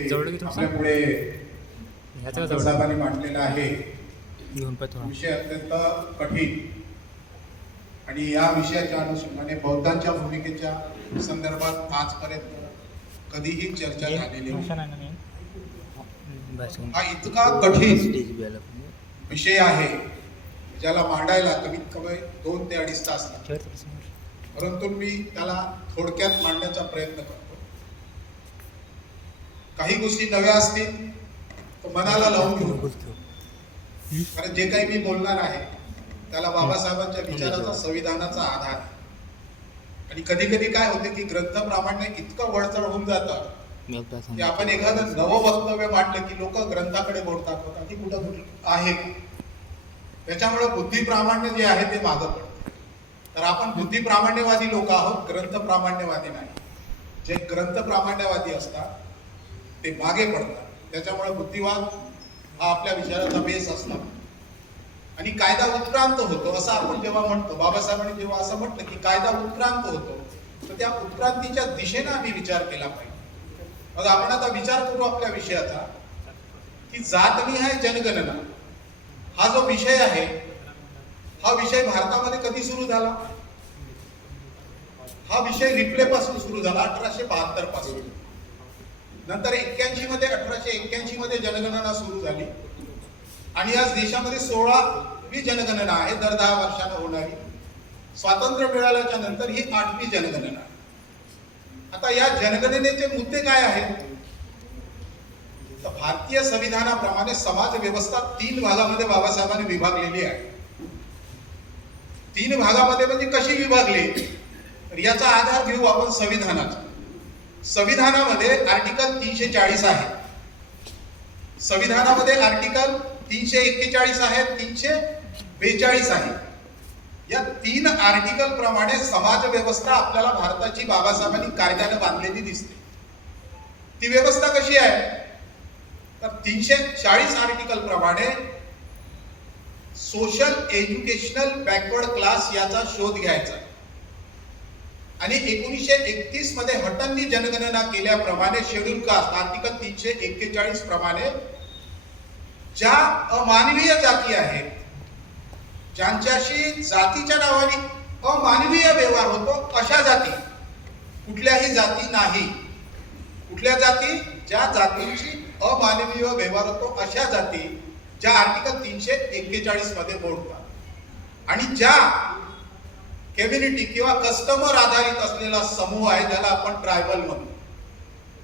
आपल्या पुढे साहेबांनी मांडलेला आहे विषय अत्यंत कठीण आणि या विषयाच्या अनुषंगाने बौद्धांच्या भूमिकेच्या संदर्भात आजपर्यंत कधीही चर्चा झालेली नाही. हा इतका कठीण विषय आहे ज्याला मांडायला कमीत कमी 2 ते 2.5 तास लागतात, परंतु मी त्याला थोडक्यात मांडण्याचा प्रयत्न करतो. काही गोष्टी नव्या असतील तर मनाला लावून घेऊ, कारण जे काही मी बोलणार आहे त्याला बाबासाहेबांच्या विचाराचा संविधानाचा आधार आहे. आणि कधी कधी काय होते की ग्रंथ प्रामाण्य इतकं वळचळ होऊन जातं की आपण एखादं नवं वक्तव्य मांडलं की लोक ग्रंथाकडे बोट दाखवतात की कुठं आहे. त्याच्यामुळे बुद्धी प्रामाण्य जे आहे ते मागं पडतं. तर आपण बुद्धी प्रामाण्यवादी लोक आहोत, ग्रंथ प्रामाण्यवादी नाही. जे ग्रंथ प्रामाण्यवादी असतात ते मागे पडतात. त्याच्यामुळे बुद्धिवाद हा आपल्या विचाराचा बेस असला आणि कायदा उत्क्रांत होतो असं आपण जेव्हा म्हणतो, बाबासाहेबांनी जेव्हा असं म्हटलं की कायदा उत्क्रांत होतो, तर त्या उत्क्रांतीच्या दिशेने आम्ही विचार केला पाहिजे. मग आपण आता विचार करू आपल्या विषयाचा की जातनिहाय जनगणना हा जो विषय आहे, हा विषय भारतामध्ये कधी सुरू झाला? हा विषय रिप्ले पासून सुरू झाला 1872 पासून. नंतर 1881 मध्ये जनगणना सुरू झाली आणि आज देशामध्ये 16वी जनगणना आहे, दर 10 वर्षांना होणारी. स्वातंत्र्य मिळाल्याच्या नंतर ही 8वी जनगणना. आता या जनगणनेचे मुद्दे काय आहेत? तर भारतीय संविधानाप्रमाणे समाज व्यवस्था 3 भागामध्ये बाबासाहेबांनी विभागलेली आहे. 3 भागामध्ये म्हणजे कशी विभागली? तर याचा आधार घेऊ आपण संविधानाचा. संविधानामध्ये आर्टिकल 340 आहे, संविधानामध्ये आर्टिकल 341 आहे, 342 आहे. या 3 आर्टिकल प्रमाणे समाज व्यवस्था आपल्याला भारताची बाबासाहेबांनी कायद्याने बांधलेली दिसते. ती व्यवस्था कशी आहे? तर 340 आर्टिकल प्रमाणे सोशल एज्युकेशनल बॅकवर्ड क्लास याचा शोध घ्यायचा आणि 1931 मध्ये हटननी जनगणना केल्याप्रमाणे शेड्यूल कास्ट आर्टिकल 341 प्रमाणे ज्या अमानवीय जाती आहेत, ज्यांच्याशी जातीच्या नावाने अमानवीय व्यवहार होतो, अशा जाती, कुठल्याही जाती नाही, कुठल्या जाती? ज्या जातींची अमानवीय व्यवहार होतो अशा जाती ज्या आर्टिकल 341 मध्ये मोडतात आणि ज्या कम्युनिटी किंवा कस्टमर आधारित असलेला समूह आहे ज्याला आपण ट्रायबल म्हणतो.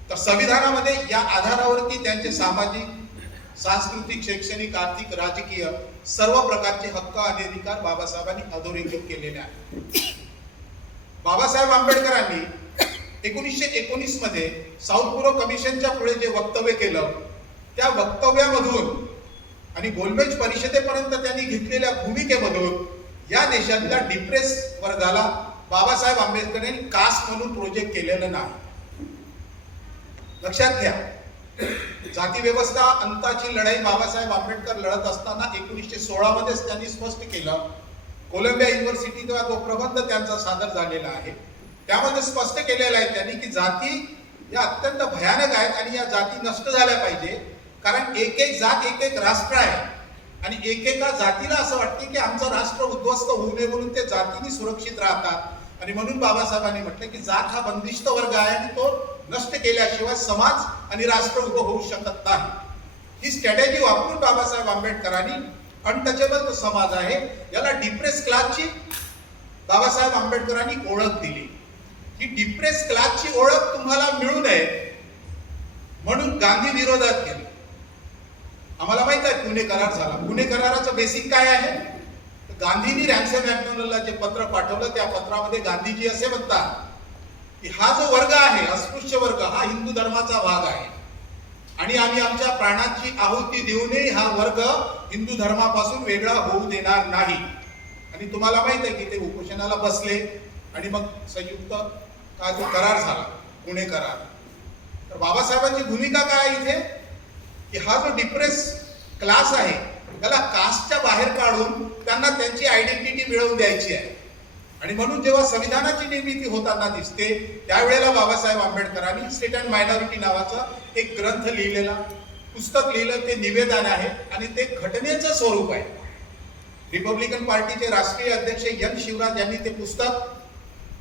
तर संविधानामध्ये या आधारावरती त्यांचे सामाजिक, सांस्कृतिक, शैक्षणिक, आर्थिक, राजकीय सर्व प्रकारचे हक्क आणि अधिकार बाबासाहेबांनी अधोरेखित केलेले आहेत. बाबासाहेब आंबेडकरांनी 1919 मध्ये साऊथ पूर्व कमिशनच्या पुढे जे वक्तव्य केलं, त्या वक्तव्यामधून आणि गोलमेज परिषदेपर्यंत त्यांनी घेतलेल्या भूमिकेमधून या देशातल्या डिप्रेस वर्गाला बाबासाहेब आंबेडकरांनी कास्ट म्हणून प्रोजेक्ट केलेलं नाही. लक्षात घ्या, जाती व्यवस्था अंताची लढाई बाबासाहेब आंबेडकर लढत असताना 1916 मध्येच त्यांनी स्पष्ट केलं. कोलंबिया युनिव्हर्सिटीचा जो प्रबंध त्यांचा सादर झालेला आहे त्यामध्ये स्पष्ट केलेलं आहे त्यांनी की जाती या अत्यंत भयानक आहेत आणि या जाती नष्ट झाल्या पाहिजे, कारण एक एक जात एक एक राष्ट्र आहे आणि एकेका जातीला असं वाटते की आमचं राष्ट्र उद्ध्वस्त होऊ नये म्हणून ते जातीने सुरक्षित राहतात. आणि म्हणून बाबासाहेबांनी म्हटलं की जात हा बंदिस्त वर्ग आहे आणि तो नष्ट केल्याशिवाय समाज आणि राष्ट्र उभं होऊ शकत नाही. ही स्ट्रॅटेजी वापरून बाबासाहेब आंबेडकरांनी अनटचेबल जो समाज आहे याला डिप्रेस क्लासची बाबासाहेब आंबेडकरांनी ओळख दिली. ही डिप्रेस क्लासची ओळख तुम्हाला मिळू नये म्हणून गांधी विरोधात केली. आम्हाला माहित आहे पुणे करार झाला. पुणे कराराचं बेसिक काय आहे? गांधींनी रॅन्से मॅकडोनलला जे पत्र पाठवलं त्या पत्रामध्ये गांधीजी असे म्हणतात की हा जो वर्ग आहे, अस्पृश्य वर्ग, हा हिंदू धर्माचा भाग आहे आणि आम्ही आमच्या प्राणांची आहुती देऊनही हा वर्ग हिंदू धर्मापासून वेगळा होऊ देणार नाही. आणि तुम्हाला माहित आहे की ते उपोषणाला बसले आणि मग संयुक्त का जो करार झाला, पुणे करार. तर बाबासाहेबांची भूमिका काय इथे की हा जो डिप्रेस क्लास आहे त्याला कास्टच्या बाहेर काढून त्यांना त्यांची आयडेंटिटी मिळवून द्यायची आहे. आणि म्हणून जेव्हा संविधानाची निर्मिती होताना दिसते त्यावेळेला बाबासाहेब आंबेडकरांनी स्टेट अँड मायनॉरिटी नावाचा एक ग्रंथ लिहिलेला, पुस्तक लिहिलं, ते निवेदन आहे आणि ते घटनेचं स्वरूप आहे. रिपब्लिकन पार्टीचे राष्ट्रीय अध्यक्ष एन शिवराज यांनी ते पुस्तक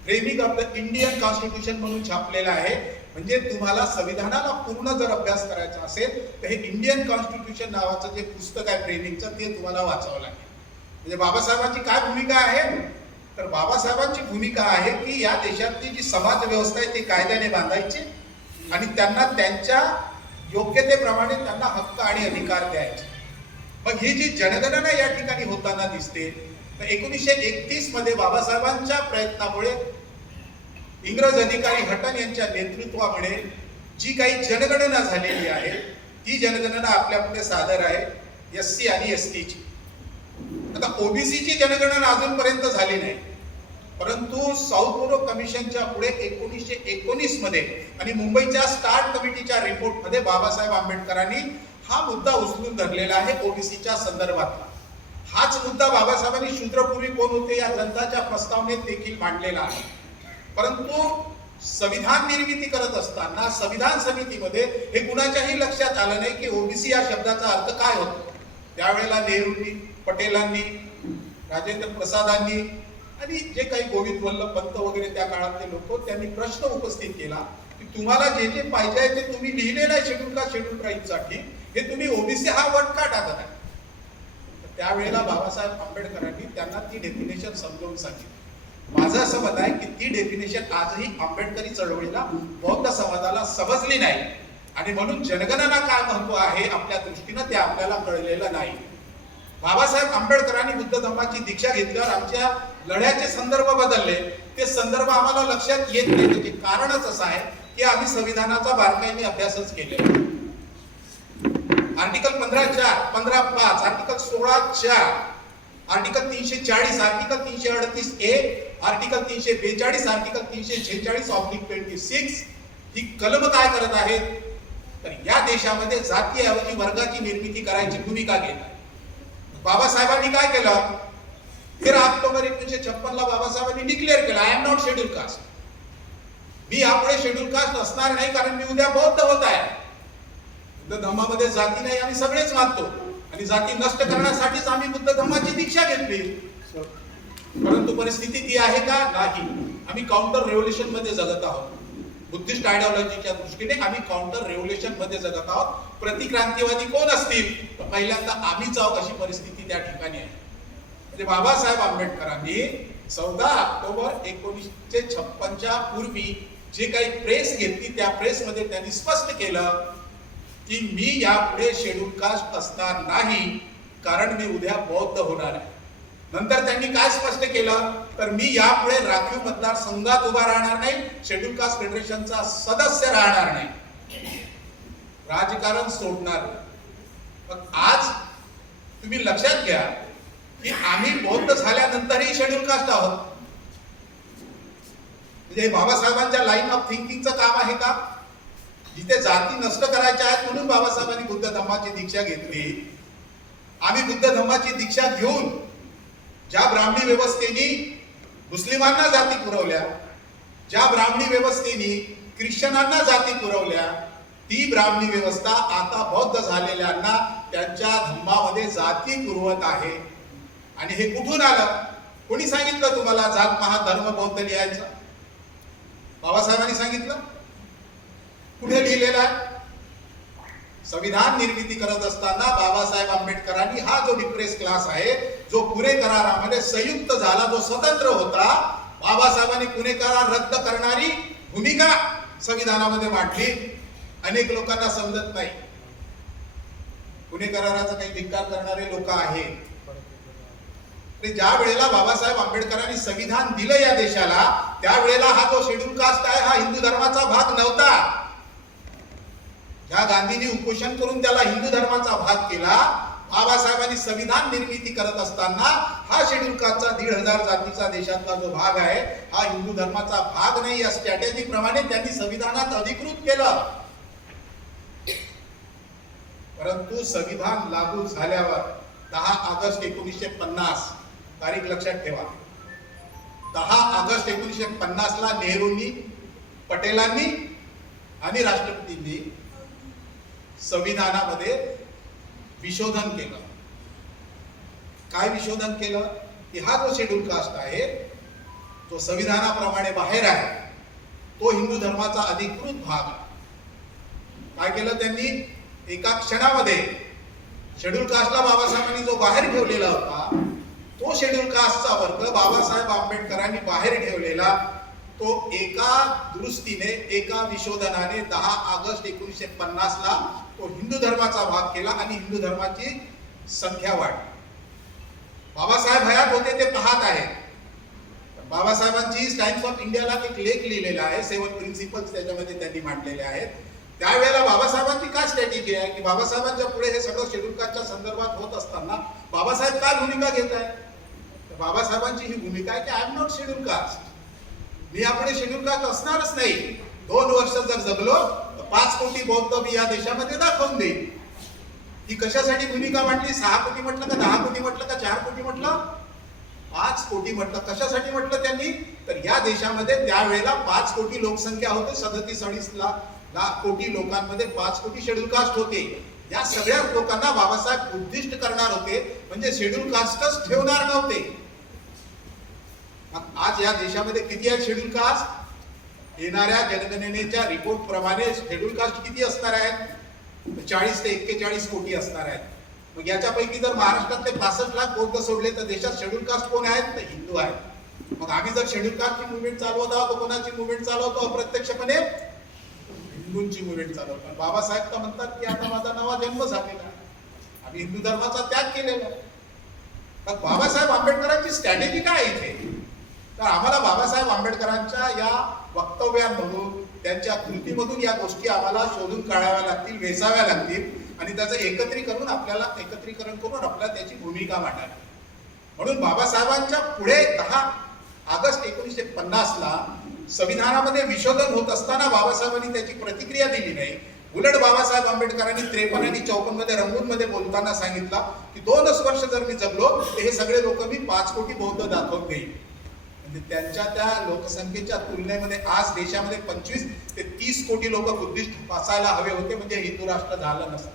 framing of the Indian constitution म्हणून छापलेलं आहे. म्हणजे तुम्हाला संविधानाला पूर्ण जर अभ्यास करायचा असेल तर हे इंडियन कॉन्स्टिट्यूशन नावाचं जे पुस्तक आहे फ्रेमिंगचं ते तुम्हाला वाचावं लागेल. म्हणजे बाबासाहेबांची काय भूमिका आहे, तर बाबासाहेबांची भूमिका आहे की या देशातली जी समाज व्यवस्था आहे ती कायद्याने बांधायची आणि त्यांना त्यांच्या योग्यतेप्रमाणे त्यांना हक्क आणि अधिकार द्यायचे. मग ही जी जनगणना या ठिकाणी होताना दिसते, तर 1931 मध्ये बाबासाहेबांच्या प्रयत्नामुळे इंग्रज अधिकारी हटन यांच्या नेतृत्वामुळे जी काही जनगणना झालेली आहे ती जनगणना आपल्यापुढे सादर आहे SC आणि ST ची. आता ओबीसीची जनगणना अजूनपर्यंत झाली नाही, परंतु साऊथ बोरो कमिशनच्या पुढे 1919 मध्ये आणि मुंबईच्या स्टार्ट कमिटीच्या रिपोर्ट मध्ये बाबासाहेब आंबेडकरांनी हा मुद्दा उचलून धरलेला आहे ओबीसीच्या संदर्भातला. हाच मुद्दा बाबासाहेबांनी शूद्रपूर्वी कोण होते या ग्रंथाच्या प्रस्तावनेत देखील मांडलेला आहे. परंतु संविधान निर्मिती करत असताना संविधान समितीमध्ये हे कुणाच्याही लक्षात आलं नाही की ओबीसी या शब्दाचा अर्थ काय होतो. त्यावेळेला नेहरूंनी, पटेलांनी, राजेंद्र प्रसादांनी आणि जे काही गोविंद वल्लभ पंत वगैरे त्या काळातले लोक, त्यांनी प्रश्न उपस्थित केला की तुम्हाला जे जे पाहिजे आहे ते तुम्ही लिहिलेलं आहे शेड्यूल कास्ट शेड्यूल ट्राईबसाठी, हे तुम्ही ओबीसी हा वर्ड का टाकत आहे. त्यावेळेला बाबासाहेब आंबेडकरांनी त्यांना ती डेफिनेशन समजावून सांगितली. माझं असं मत आहे की ती डेफिनेशन आजही आंबेडकरी चळवळीला, बौद्ध समाजाला समजली नाही आणि म्हणून जनगणना काय महत्व आहे आपल्या दृष्टीनं ते आपल्याला कळलेलं नाही. बाबासाहेब आंबेडकरांनी बुद्ध धर्माची दीक्षा घेतल्यावर आमच्या लढ्याचे संदर्भ बदलले. ते संदर्भ आम्हाला लक्षात येत नाही. त्याचे कारणच असं आहे की आम्ही संविधानाचा बारकाईने अभ्यासच केलेला. Article 15.4, 15.5, article 16.4, article 340, article 338A, article 342, article 346/26 ही कलम काय करत आहेत, तर या देशामध्ये जातीऐवजी वर्गाची निर्मिती करायची भूमिका घेत आहे. बाबासाहेबांनी काय केलं, 13 ऑक्टोबर 1956 ला बाबासाहेबांनी डिक्लेअर केलं, I am not schedule caste. मी यापुढे शेड्यूल कास्ट असणार नाही, कारण मी उद्या बौद्ध होत आहे. बुद्ध धर्मामध्ये जाती नाही, आम्ही सगळेच मानतो आणि जाती नष्ट करण्यासाठीच आम्ही बुद्ध धर्माची दीक्षा घेतली. परंतु परिस्थिती ती आहे का, नाही. आम्ही काउंटर रेव्होल्युशन मध्ये जगत आहोत. बुद्धिस्ट आयडिओलॉजीच्या दृष्टीने आम्ही काउंटर रेव्होल्युशन मध्ये जगत आहोत. प्रतिक्रांतीवादी कोण असतील तर पहिल्यांदा आम्हीच आहोत, अशी परिस्थिती त्या ठिकाणी आहे. म्हणजे बाबासाहेब आंबेडकरांनी 14 ऑक्टोबर 1956च्या पूर्वी जे काही प्रेस घेतली त्या प्रेसमध्ये त्यांनी स्पष्ट केलं की मी यापुढे शेड्यूल कास्ट असणार नाही, कारण मी उद्या बौद्ध होणार आहे. नंतर त्यांनी काय स्पष्ट केलं, तर मी यापुढे राखीव मतदारसंघात उभा राहणार नाही, शेड्यूल कास्ट फेडरेशनचा सदस्य राहणार नाही, राजकारण सोडणार. मग आज तुम्ही लक्षात घ्या की आम्ही बौद्ध झाल्यानंतरही शेड्यूल कास्ट आहोत. म्हणजे बाबासाहेबांच्या लाईन ऑफ थिंकिंगचं काम आहे का, जिथे जाती नष्ट करायच्या आहेत म्हणून बाबासाहेबांनी बुद्ध धर्माची दीक्षा घेतली. आम्ही बुद्ध धर्माची दीक्षा घेऊन ज्या ब्राह्मणी व्यवस्थेने मुस्लिमांना जाती पुरवल्या, ज्या ब्राह्मणी व्यवस्थेने ख्रिश्चनांना जाती पुरवल्या, ती ब्राह्मणी व्यवस्था आता बौद्ध झालेल्यांना त्यांच्या धर्मामध्ये जाती पुरवत आहे. आणि हे कुठून आलं, कोणी सांगितलं तुम्हाला जात महाधर्म बौद्ध लिहायचं? बाबासाहेबांनी सांगितलं? कुठे लिहिलेलं आहे? संविधान निर्मिती करत असताना बाबासाहेब आंबेडकरांनी हा जो डिप्रेस क्लास आहे, जो पुणे करारामध्ये संयुक्त झाला, जो स्वतंत्र होता, बाबासाहेबांनी पुणे करार रद्द करणारी भूमिका संविधानामध्ये मांडली. अनेक लोकांना समजत नाही. पुणे कराराचा काही धिक्कार करणारे लोक आहेत. ज्या वेळेला बाबासाहेब आंबेडकरांनी संविधान दिलं या देशाला, त्यावेळेला हा जो शेड्यूल कास्ट आहे हा हिंदू धर्माचा भाग नव्हता. ज्या गांधींनी उपोषण करून त्याला हिंदू धर्माचा भाग केला, बाबासाहेबांनी संविधान निर्मिती करत असताना हा शेड्यूल कास्टचा 1,500 जातीचा देशातला जो भाग आहे हा हिंदू धर्माचा भाग नाही, या स्ट्रॅटेजी प्रमाणे त्यांनी संविधानात अधिकृत केलं. परंतु संविधान लागू झाल्यावर 10 ऑगस्ट 1950 तारीख लक्षात ठेवा, 10 ऑगस्ट 1950 ला नेहरूंनी, पटेलांनी आणि राष्ट्रपतींनी संविधानामध्ये विशोधन केलं. काय विशोधन केलं की हा जो शेड्यूल कास्ट आहे, जो संविधानाप्रमाणे बाहेर आहे, तो हिंदू धर्माचा अधिकृत भाग आहे. काय केलं त्यांनी? एका क्षणामध्ये शेड्यूल कास्टला बाबासाहेबांनी जो बाहेर ठेवलेला होता, तो शेड्यूल कास्टचा वर्ग बाबासाहेब आंबेडकरांनी बाहेर ठेवलेला, तो एका दुरुस्तीने, एका विशोधनाने 10 ऑगस्ट 1950 ला तो हिंदू धर्माचा भाग केला आणि हिंदू धर्माची संख्या वाढली. बाबासाहेब हयात होते ते पाहत आहेत. बाबासाहेबांची टाइम्स ऑफ इंडियाला एक लेख लिहिलेला आहे, 7 प्रिन्सिपल्स त्याच्यामध्ये त्यांनी मांडलेले आहेत. त्यावेळेला बाबासाहेबांची काय स्ट्रॅटेजी आहे की बाबासाहेबांच्या पुढे हे सगळं शेड्यूल कास्टच्या संदर्भात होत असताना बाबासाहेब काय भूमिका घेत आहेत? बाबासाहेबांची ही भूमिका आहे की I am not schedule caste, मी यापुढे शेड्यूल कास्ट असणारच नाही. 2 वर्ष जर जगलो तर 5 कोटी बौद्ध मी या देशामध्ये दाखवून देईन. ही कशासाठी भूमिका मांडली? 6 कोटी म्हटलं का 10 कोटी म्हटलं का 4 कोटी म्हटलं? 5 कोटी म्हटलं. कशासाठी म्हटलं त्यांनी? तर या देशामध्ये त्यावेळेला 5 कोटी लोकसंख्या होते. 37-38 कोटी लोकांमध्ये 5 कोटी शेड्यूल कास्ट होते. या सगळ्या लोकांना बाबासाहेब उद्दिष्ट करणार होते, म्हणजे शेड्यूल कास्टच ठेवणार नव्हते. आज या देशामध्ये किती आहेत शेड्यूल कास्ट? येणाऱ्या जनगणनेच्या रिपोर्ट प्रमाणे शेड्यूल कास्ट किती असणार आहेत? 40 ते 41 कोटी असणार आहेत. मग याच्यापैकी जर महाराष्ट्रातले 65 लाख बौद्ध सोडले तर देशात शेड्यूल कास्ट कोण आहेत? तर हिंदू आहेत. मग आम्ही जर शेड्यूल कास्टची मुवमेंट चालवत आहोत तर कोणाची मुवमेंट चालवतो? अप्रत्यक्षपणे हिंदूंची मुवमेंट चालवतो. बाबासाहेब तर म्हणतात की आता माझा नवा जन्म झालेला आहे, आम्ही हिंदू धर्माचा त्याग केलेला आहे. मग बाबासाहेब आंबेडकरांची स्ट्रॅटेजी काय इथे? तर आम्हाला बाबासाहेब आंबेडकरांच्या या वक्तव्यांमधून, त्यांच्या कृतीमधून या गोष्टी आम्हाला शोधून काढाव्या लागतील, वेचाव्या लागतील आणि त्याचं एकत्रीकरण करून आपल्याला त्याची भूमिका मांडावी. म्हणून बाबासाहेबांच्या पुढे 10 ऑगस्ट 1950 ला संविधानामध्ये विशोधन होत असताना बाबासाहेबांनी त्याची प्रतिक्रिया दिली नाही. उलट बाबासाहेब आंबेडकरांनी 53 आणि 54 मध्ये रंगूनमध्ये बोलताना सांगितलं की 2च वर्ष जर मी जगलो तर हे सगळे लोक मी 5 कोटी बौद्ध दाखवून देईन. म्हणजे त्यांच्या त्या लोकसंख्येच्या तुलनेमध्ये आज देशामध्ये 25 ते 30 कोटी लोक बुद्धिस्ट असायला हवे होते, म्हणजे हिंदू राष्ट्र झालं नसतं.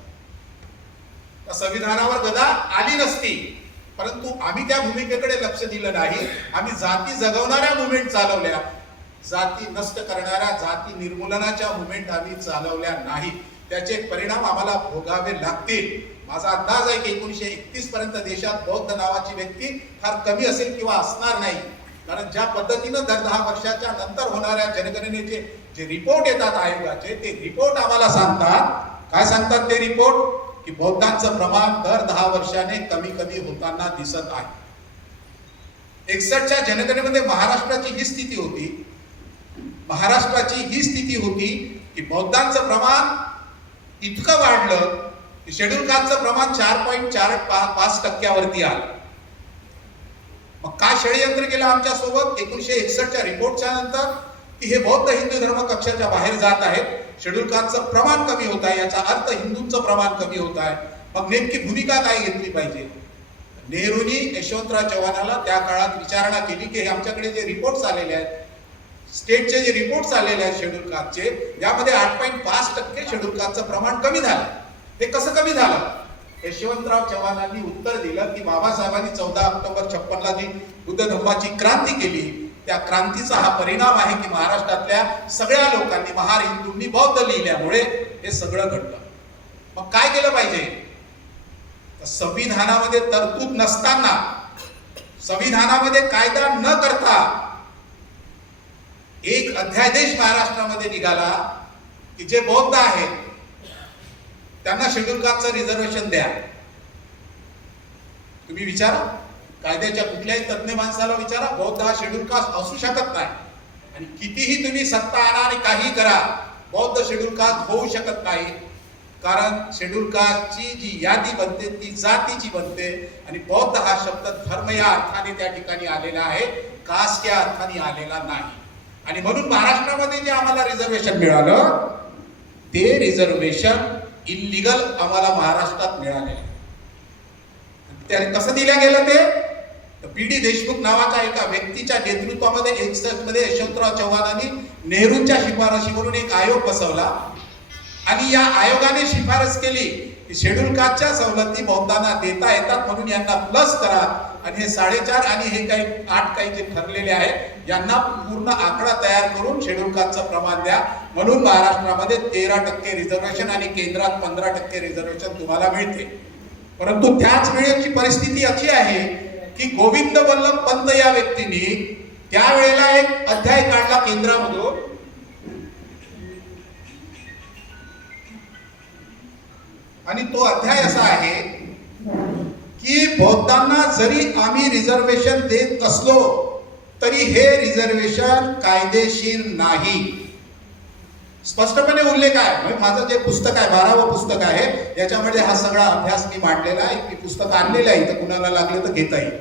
त्या संविधानावर गदा आली नसती. परंतु आम्ही त्या भूमिकेकडे लक्ष दिलं नाही. आम्ही जाती जगवणाऱ्या मुवमेंट चालवल्या, जाती नष्ट करणाऱ्या, जाती निर्मूलनाच्या मुवमेंट आम्ही चालवल्या नाही. त्याचे परिणाम आम्हाला भोगावे लागतील. माझा अंदाज आहे की 1931 पर्यंत देशात बौद्ध नावाची व्यक्ती फार कमी असेल किंवा असणार नाही. कारण ज्या पद्धतीनं दर 10 वर्षाच्या नंतर होणाऱ्या जनगणनेचे जे रिपोर्ट येतात आयोगाचे, ते रिपोर्ट आम्हाला सांगतात. काय सांगतात ते रिपोर्ट? की बौद्धांचं प्रमाण दर 10 वर्षाने कमी कमी होताना दिसत आहे. 61च्या जनगणनेमध्ये महाराष्ट्राची ही स्थिती होती की बौद्धांचं प्रमाण इतकं वाढलं की शेड्यूल कास्टचं प्रमाण 4.45% आलं. मग काय षडयंत्र केलं आमच्या सोबत 1961च्या रिपोर्टच्या नंतर? की हे बौद्ध हिंदू धर्म कक्षाच्या बाहेर जात आहेत, शेड्यूल कास्टचं प्रमाण कमी होत आहे, याचा अर्थ हिंदूंचं प्रमाण कमी होत आहे. मग नेमकी भूमिका काय घेतली पाहिजे? नेहरूंनी यशवंतराव चव्हाणाला त्या काळात विचारणा केली की आमच्याकडे जे रिपोर्ट्स आलेले आहेत, स्टेटचे जे रिपोर्ट्स आलेले आहेत शेड्यूल कास्टचे, यामध्ये 8.5% शेड्यूल कास्टचं प्रमाण कमी झालं. हे कसं कमी झालं? यशवंतराव चव्हाणांनी उत्तर दिलं की बाबासाहेबांनी 14 ऑक्टोबर 56 ला जी बुद्ध धम्माची क्रांती केली, त्या क्रांतीचा हा परिणाम आहे की महाराष्ट्रातल्या सगळ्या लोकांनी, महार हिंदूंनी बौद्ध लिहिल्यामुळे हे सगळं घडलं. मग काय केलं पाहिजे? तर संविधानामध्ये तरतूद नसताना, संविधानामध्ये कायदा न करता एक अध्यादेश महाराष्ट्रामध्ये निघाला की जे बौद्ध आहेत त्यांना शेड्यूल कास्टचं रिझर्वेशन द्या. तुम्ही विचारा, कायद्याच्या कुठल्याही तज्ञ माणसाला विचारा, बौद्ध हा शेड्यूल कास्ट असू शकत नाही. आणि कितीही तुम्ही सत्ता आणा आणि काही करा, बौद्ध शेड्यूल कास्ट होऊ शकत नाही. कारण शेड्यूल कास्टची जी यादी बनते ती जातीची बनते आणि बौद्ध हा शब्द धर्म या अर्थाने त्या ठिकाणी आलेला आहे, कास्ट या अर्थाने आलेला नाही. आणि म्हणून महाराष्ट्रामध्ये जे आम्हाला रिझर्वेशन मिळालं ते रिझर्वेशन इल्लीगल आम्हाला महाराष्ट्रात मिळाले. त्याने कसं दिलं गेलं ते? पी.डी. देशमुख नावाच्या एका व्यक्तीच्या नेतृत्वामध्ये 61 मध्ये यशवंतराव चव्हाणांनी नेहरूंच्या शिफारशीवरून एक आयोग बसवला आणि या आयोगाने शिफारस केली की शेड्यूल कास्टच्या सवलती बौद्धांना देता येतात, म्हणून यांना प्लस करा आणि हे 4.5 आणि हे काही 8 काही जे ठरलेले आहेत यांना पूर्ण आकडा तयार करून शेड्यूल कास्टचं प्रमाण द्या. म्हणून महाराष्ट्रामध्ये 13% रिझर्वेशन आणि केंद्रात 15% रिझर्वेशन तुम्हाला मिळते. परंतु त्याच वेळेची परिस्थिती अशी आहे की गोविंद वल्लभ पंत या व्यक्तीने त्यावेळेला एक अध्याय काढला केंद्रामधून, आणि तो अध्याय असा आहे की बौद्धांना जरी आम्ही रिझर्वेशन देत असलो तरी हे रिझर्वेशन कायदेशीर नाही. स्पष्टपणे उल्लेख आहे. म्हणजे माझं जे पुस्तक आहे 12वं पुस्तक आहे याच्यामध्ये हा सगळा अभ्यास मी मांडलेला आहे. मी पुस्तक आणलेलं आहे, तर कुणाला लागलं तर घेता येईल.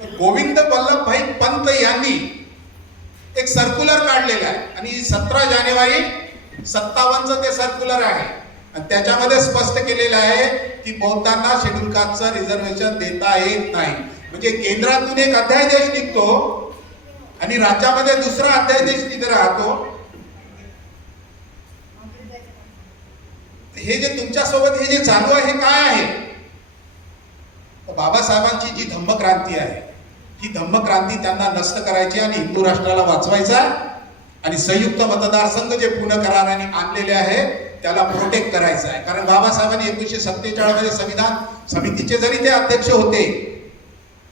तर गोविंद वल्लभभाई पंत यांनी एक सर्क्युलर काढलेला आहे आणि 17 जानेवारी 57 ते सर्क्युलर आहे आणि त्याच्यामध्ये स्पष्ट केलेलं आहे की बौद्धांना शेड्यूल कास्टचं रिझर्वेशन देता येत नाही. म्हणजे केंद्रातून एक अध्यादेश निघतो आणि राज्यामध्ये दुसरा अध्यादेश तिथे राहतो. हे जे तुमच्यासोबत हे जे चालू आहे हे काय आहे? बाबासाहेबांची जी धम्मक्रांती आहे ही धम्मक्रांती त्यांना नष्ट करायची आणि हिंदू राष्ट्राला वाचवायचा आणि संयुक्त मतदारसंघ जे पुणे कराराने आणलेले आहे त्याला प्रोटेक्ट करायचं आहे. कारण बाबासाहेबांनी 1947 मध्ये संविधान समितीचे जरी ते अध्यक्ष होते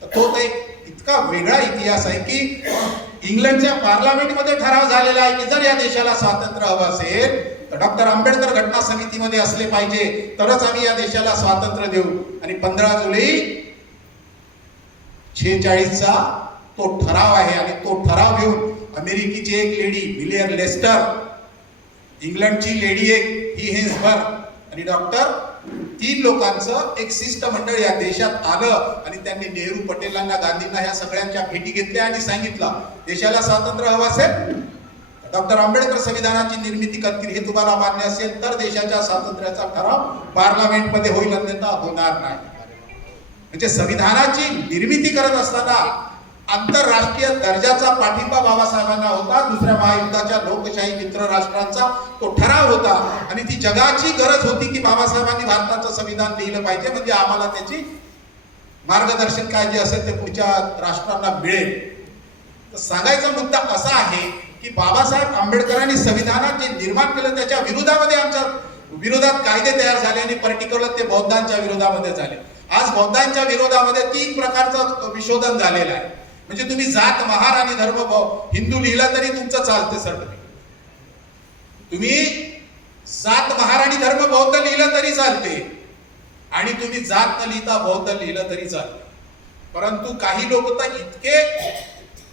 तर तो ते इतका वेगळा इतिहास आहे की इंग्लंडच्या पार्लमेंटमध्ये ठराव झालेला आहे की जर या देशाला स्वातंत्र्य हवं असेल तर डॉक्टर आंबेडकर घटना समितीमध्ये असले पाहिजे तरच आम्ही या देशाला स्वातंत्र्य देऊ. आणि 15 जुलै 46चा तो ठराव आहे आणि तो ठराव घेऊन अमेरिकेची एक लेडी विलियम लेस्टर, इंग्लंडची लेडी एक ही हेन्सबर्ग आणि डॉक्टर 3 लोकांचं एक शिष्टमंडळ या देशात आलं आणि त्यांनी नेहरू, पटेलांना, गांधींना ह्या सगळ्यांच्या भेटी घेतल्या आणि सांगितलं देशाला स्वातंत्र्य हवं असेल डॉक्टर आंबेडकर संविधानाची निर्मिती करतील, हे तुम्हाला मान्य असेल तर देशाच्या स्वातंत्र्याचा ठराव पार्लमेंटमध्ये होईल, अन्यथा होणार नाही. म्हणजे संविधानाची निर्मिती करत असताना आंतरराष्ट्रीय दर्जाचा पाठिंबा बाबासाहेबांना होता. दुसऱ्या महायुद्धाच्या लोकशाही मित्र राष्ट्रांचा तो ठराव होता आणि ती जगाची गरज होती की बाबासाहेबांनी भारताचं संविधान लिहिलं पाहिजे, म्हणजे आम्हाला त्याची मार्गदर्शन काय जे असेल ते पुढच्या राष्ट्रांना मिळेल. तर सांगायचा मुद्दा असा आहे की बाबासाहेब आंबेडकरांनी संविधानात जे निर्माण केलं त्याच्या विरोधामध्ये आमच्या विरोधात कायदे तयार झाले आणि पर्टिक्युलर ते बौद्धांच्या विरोधामध्ये झाले. आज बौद्धांच्या विरोधामध्ये 3 प्रकारचं विशोधन झालेलं आहे. म्हणजे तुम्ही जात, महार आणि धर्म हिंदू लिहिला तरी तुमचं चालते सर्टिफिकेट. तुम्ही जात, महार आणि धर्म बौद्ध लिहिलं तरी चालते आणि तुम्ही जात न लिहिता बौद्ध लिहिलं तरी चालते. परंतु काही लोक तर इतके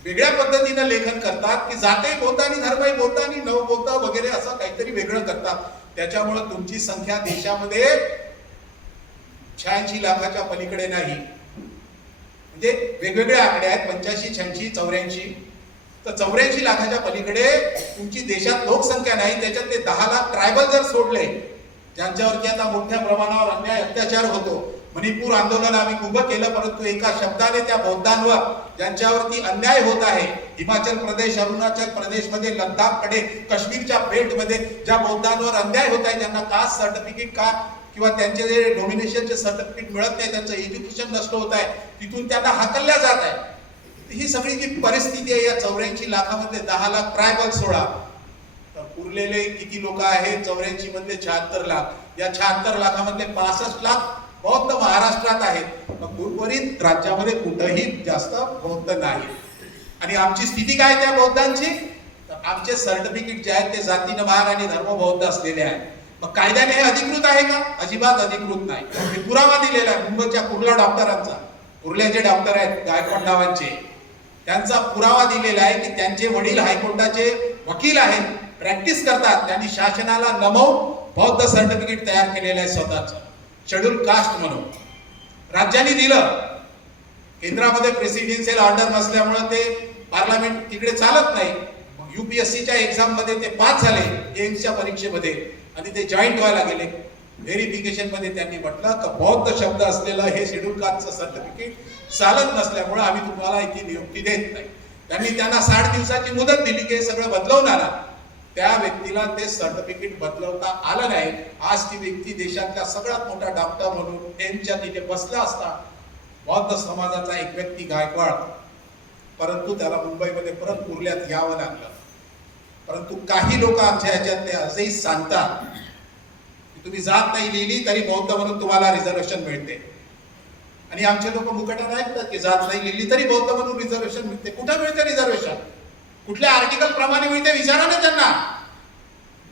वेगळ्या पद्धतीनं लेखन करतात की जातही बौद्ध आणि धर्मही बौद्ध आणि नवबौद्ध वगैरे असं काहीतरी वेगळं करतात. त्याच्यामुळे तुमची संख्या देशामध्ये 86 लाखाच्या पलीकडे नाही. म्हणजे वेगवेगळे आकडे आहेत, 85, 86, 84. तर 84 लाखाच्या पलीकडे तुमची देशात लोकसंख्या नाही. त्याच्यात ते 10 लाख ट्रायबल जर सोडले ज्यांच्यावरती आता मोठ्या प्रमाणावर अन्याय अत्याचार होतो. मणिपूर आंदोलन आम्ही उभं केलं, परंतु एका शब्दाने त्या बौद्धांवर ज्यांच्यावरती अन्याय होत आहे, हिमाचल प्रदेश, अरुणाचल प्रदेशमध्ये, लद्दाखकडे, काश्मीरच्या बेल्टमध्ये ज्या बौद्धांवर अन्याय होत आहे, ज्यांना कास्ट सर्टिफिकेट का किंवा त्यांचे जे नॉमिनेशनचे सर्टिफिकेट मिळत नाही, त्यांचं एज्युकेशन नष्ट होत आहे, तिथून त्यांना हाकलल्या जात आहे. ही सगळी जी परिस्थिती आहे या 84 लाखामध्ये 10 लाख ट्रायबल सोडा तर उरलेले किती लोक आहेत? 84 मधले 76 लाख. या 76 लाखामध्ये 65 लाख बौद्ध महाराष्ट्रात आहेत. उर्वरित राज्यामध्ये कुठंही जास्त बौद्ध नाही. आणि आमची स्थिती काय त्या बौद्धांची? तर आमचे सर्टिफिकेट जे आहेत ते जातीन महार आणि धर्म बौद्ध असलेले आहेत. मग कायद्याने हे अधिकृत आहे का? अजिबात अधिकृत नाही. मी पुरावा दिलेला आहे मुंबईच्या कुर्ला डॉक्टरांचा, कुर्ले जे डॉक्टर आहेत गायकवाड नावांचे, त्यांचा पुरावा दिलेला आहे की त्यांचे वडील हायकोर्टाचे वकील आहेत, प्रॅक्टिस करतात. त्यांनी शासनाला नमवून बौद्ध सर्टिफिकेट तयार केलेलं आहे स्वतःच शेड्यूल कास्ट म्हणून. राज्याने दिलं. केंद्रामध्ये प्रेसिडेन्शियल ऑर्डर नसल्यामुळे ते पार्लमेंट तिकडे चालत नाही. UPSCच्या एक्झाम मध्ये ते पास झाले एम्सच्या परीक्षेमध्ये आणि ते जॉईंट व्हायला गेले. व्हेरिफिकेशन मध्ये त्यांनी म्हटलं की बौद्ध शब्द असलेलं हे शेड्यूल कास्टचं सर्टिफिकेट चालत नसल्यामुळे आम्ही तुम्हाला इथे नियुक्ती देत नाही. त्यांनी त्यांना 60 दिवसाची मुदत दिली की हे सगळं बदलवणार. त्या व्यक्तीला ते सर्टिफिकेट बदलवता आलं नाही. आज ती व्यक्ती देशातल्या सगळ्यात मोठा डॉक्टर म्हणून एमच्या तिथे बसला असता. बौद्ध समाजाचा एक व्यक्ती गायकवाड, परंतु त्याला मुंबईमध्ये परत कुर्ल्यात यावं लागलं. परंतु काही लोक आमच्या ह्याच्यात ते आजही सांगतात की तुम्ही जात नाही लिहिली तरी बौद्ध म्हणून तुम्हाला रिझर्वेशन मिळते. आणि आमचे लोक मुकट्याने ऐकतात की जात नाही लिहिली तरी बौद्ध म्हणून रिझर्वेशन मिळते. कुठं मिळते रिझर्वेशन? कुठल्या आर्टिकल प्रमाणे मिळते विचारा ना त्यांना.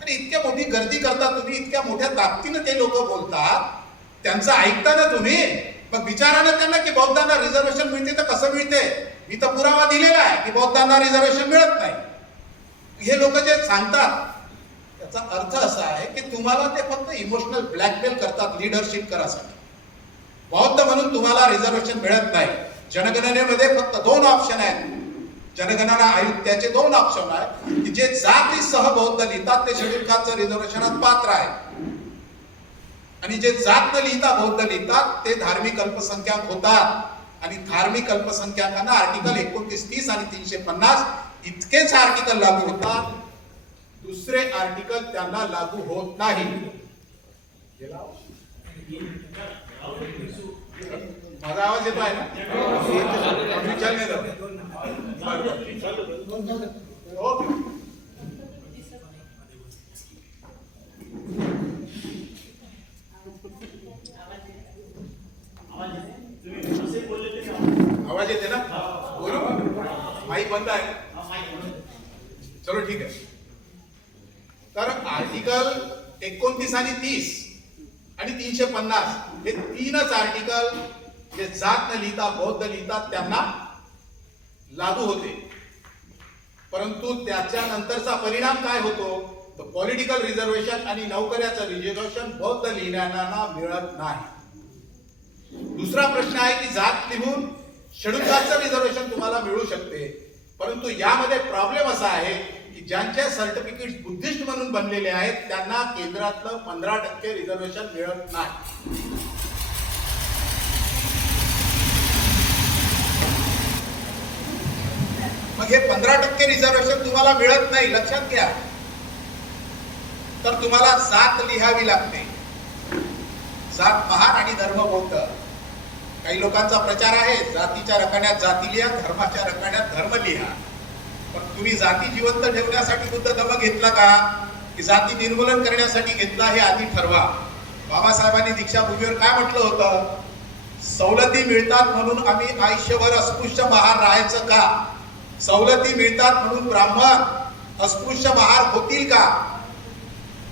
आणि इतक्या मोठी गर्दी करता तुम्ही, इतक्या मोठ्या ताकदीनं ते लोक बोलतात, त्यांचं ऐकता ना तुम्ही. मग विचारा ना त्यांना की बौद्धांना रिझर्वेशन मिळते तर कसं मिळते. मी तर पुरावा दिलेला आहे की बौद्धांना रिझर्वेशन मिळत नाही. हे लोक जे सांगतात त्याचा अर्थ असा आहे की तुम्हाला ते फक्त इमोशनल ब्लॅकमेल करतात लिडरशिप करासाठी. बौद्ध म्हणून तुम्हाला रिझर्वेशन मिळत नाही. जनगणनेमध्ये फक्त 2 ऑप्शन आहेत. जनगणना आयुक्ताचे 2 ऑप्शन आहेत की जे जातीसह बौद्ध लिहितात ते शेड्यूल कास्टचं रिझर्वेशनात पात्र आहे, आणि जे जात न लिहिता बौद्ध लिहितात ते धार्मिक अल्पसंख्याक होतात. आणि धार्मिक अल्पसंख्याकांना आर्टिकल 29, 30 आणि 350 इतकेच आर्टिकल लागू होतात. दुसरे आर्टिकल त्यांना लागू होत नाही. माझा आवाज येतो आहे ना? ओके. आवाज येते ना? माईक बंद आहे. चलो ठीक आहे. तर आर्टिकल 29 आणि 30 आणि 350 हे 3च आर्टिकल जे जात न लिहिता बौद्ध लिहितात त्यांना लागू होते. परंतु त्याच्यानंतरचा परिणाम काय होतो? तर पॉलिटिकल रिझर्वेशन आणि नोकऱ्याचं रिझर्वेशन बौद्ध लिहिणाऱ्यांना मिळत नाही. दुसरा प्रश्न आहे की जात लिहून शेड्यूल कास्टचं रिझर्वेशन तुम्हाला मिळू शकते. परंतु यामध्ये प्रॉब्लेम असा आहे की ज्यांचे सर्टिफिकेट बुद्धिस्ट म्हणून बनलेले आहेत त्यांना केंद्रातलं 15% रिझर्वेशन मिळत नाही. मग हे 15% रिझर्वेशन तुम्हाला मिळत नाही, लक्षात घ्या. तर तुम्हाला जात लिहावी लागते. जात महार आणि धर्म बौद्ध. काही लोकांचा प्रचार आहे जातीच्या रकान्यात जाती लिहा, धर्माच्या रकान्यात धर्म लिहा. पण तुम्ही जाती जिवंत ठेवण्यासाठी बुद्ध धर्म घेतला का की जाती निर्मूलन करण्यासाठी घेतला हे आधी ठरवा. बाबासाहेबांनी दीक्षाभूमीवर काय म्हटलं होतं? सवलती मिळतात म्हणून आम्ही आयुष्यभर अस्पृश्य महार राहायचं का? सवलती मिळतात म्हणून ब्राह्मण अस्पृश्य महार होतील का?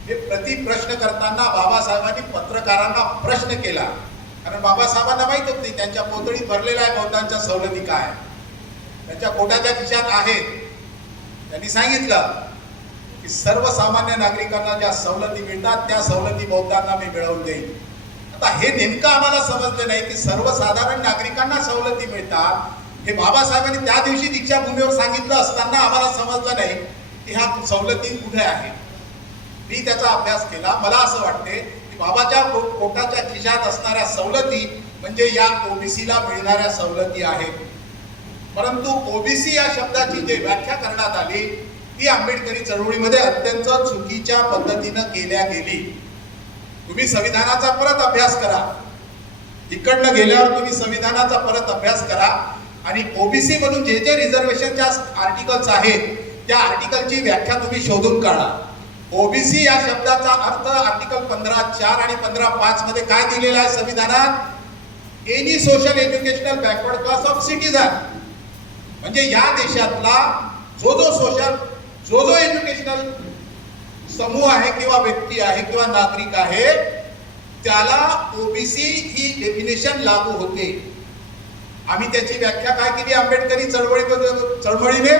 हे प्रतिप्रश्न करताना बाबासाहेबांनी पत्रकारांना प्रश्न केला. कारण बाबासाहेबांना माहित होत नाही, त्यांच्या पोतळीत भरलेल्या आहे बौद्धांच्या सवलती काय, त्यांच्या पोटाच्या खिशात आहेत. त्यांनी सांगितलं की सर्वसामान्य नागरिकांना ज्या सवलती मिळतात त्या सवलती बौद्धांना मी मिळवून देईन. आता हे नेमकं आम्हाला समजलं नाही की सर्वसाधारण नागरिकांना सवलती मिळतात हे बाबासाहेबांनी त्या दिवशी दीक्षाभूमीवर सांगितलं असताना आम्हाला समजलं नाही की ह्या सवलती कुठे आहेत. मी त्याचा अभ्यास केला. मला असं वाटते की बाबाच्या पोटाच्या खिशात असणाऱ्या सवलती म्हणजे या ओबीसीला मिळणाऱ्या सवलती आहेत. परंतु ओबीसी या शब्दाची जी व्याख्या करण्यात आली ती आंबेडकरी चळवळीमध्ये अत्यंत चुकीच्या पद्धतीनं केल्या गेली. तुम्ही संविधानाचा परत अभ्यास करा. इकडनं गेल्यावर तुम्ही संविधानाचा परत अभ्यास करा आणि ओबीसी मधून जे जे रिझर्वेशनच्या आर्टिकल्स आहेत त्या आर्टिकलची व्याख्या तुम्ही शोधून काढा. ओबीसी या शब्दाचा अर्थ आर्टिकल 15(4) आणि 15(5) मध्ये काय दिलेला आहे संविधानात? Any social educational backward class of citizen. म्हणजे या देशातला जो एज्युकेशनल समूह आहे किंवा व्यक्ती आहे किंवा नागरिक आहे त्याला ओबीसी ही डेफिनेशन लागू होते. आम्ही त्याची व्याख्या काय केली आंबेडकरी चळवळीने?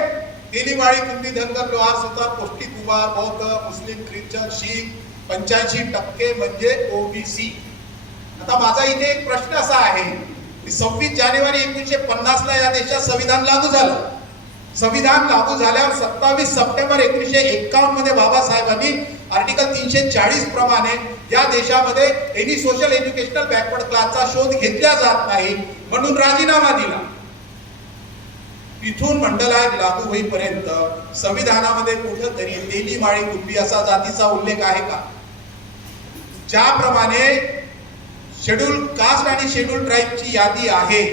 तेलीवाडी, कुंडी, धनगर, लोहार, सुतार, पौष्टिक, कुमार, बौद्ध, मुस्लिम, ख्रिश्चन, शीख 85% म्हणजे ओबीसी. आता माझा इथे एक प्रश्न असा आहे की 26 जानेवारी 1950 ला या देशात संविधान लागू झालं. संविधान लागू झाल्यावर 27 सप्टेंबर 1951 मध्ये बाबासाहेबांनी आर्टिकल 340 प्रमाणे या देशामध्ये एनी सोशल एज्युकेशनल बॅकवर्ड क्लासचा शोध घेतला जात नाही म्हणून राजीनामा दिला. इथून मंडल आयोग लागू होईपर्यंत संविधानामध्ये कुठंतरी तेली माळी कुणबी असा जातीचा उल्लेख आहे का? ज्याप्रमाणे शेड्यूल कास्ट आणि शेड्यूल ट्राईबची यादी आहे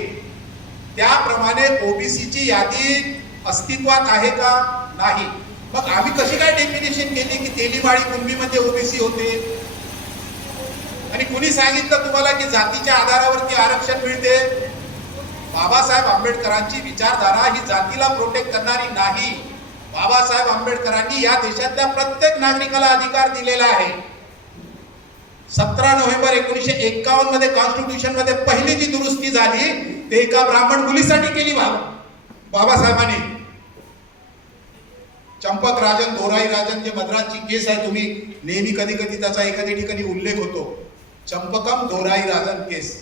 त्याप्रमाणे ओबीसीची यादी अस्तित्वात आहे का? नाही. मग आम्ही कशी काय डेफिनेशन केली की तेली माळी कुणबी म्हणजे ओबीसी होते? आणि कुणी सांगितलं तुम्हाला की जातीच्या आधारावरती आरक्षण मिळते? बाबासाहेब आंबेडकरांची विचारधारा ही जातीला प्रोटेक्ट करणारी नाही. बाबासाहेब आंबेडकरांनी या देशातल्या प्रत्येक नागरिकाला अधिकार दिलेला आहे. 17 नोव्हेंबर 1951 मध्ये कॉन्स्टिट्यूशन मध्ये पहिली जी दुरुस्ती झाली ते एका ब्राह्मण मुलीसाठी केली बाबासाहेबांनी. चंपक राजन, दोराई राजन जे मद्रासची केस आहे, तुम्ही नेहमी कधी कधी त्याचा एखाद्या ठिकाणी उल्लेख होतो, चंपकम दोराई राजन केस.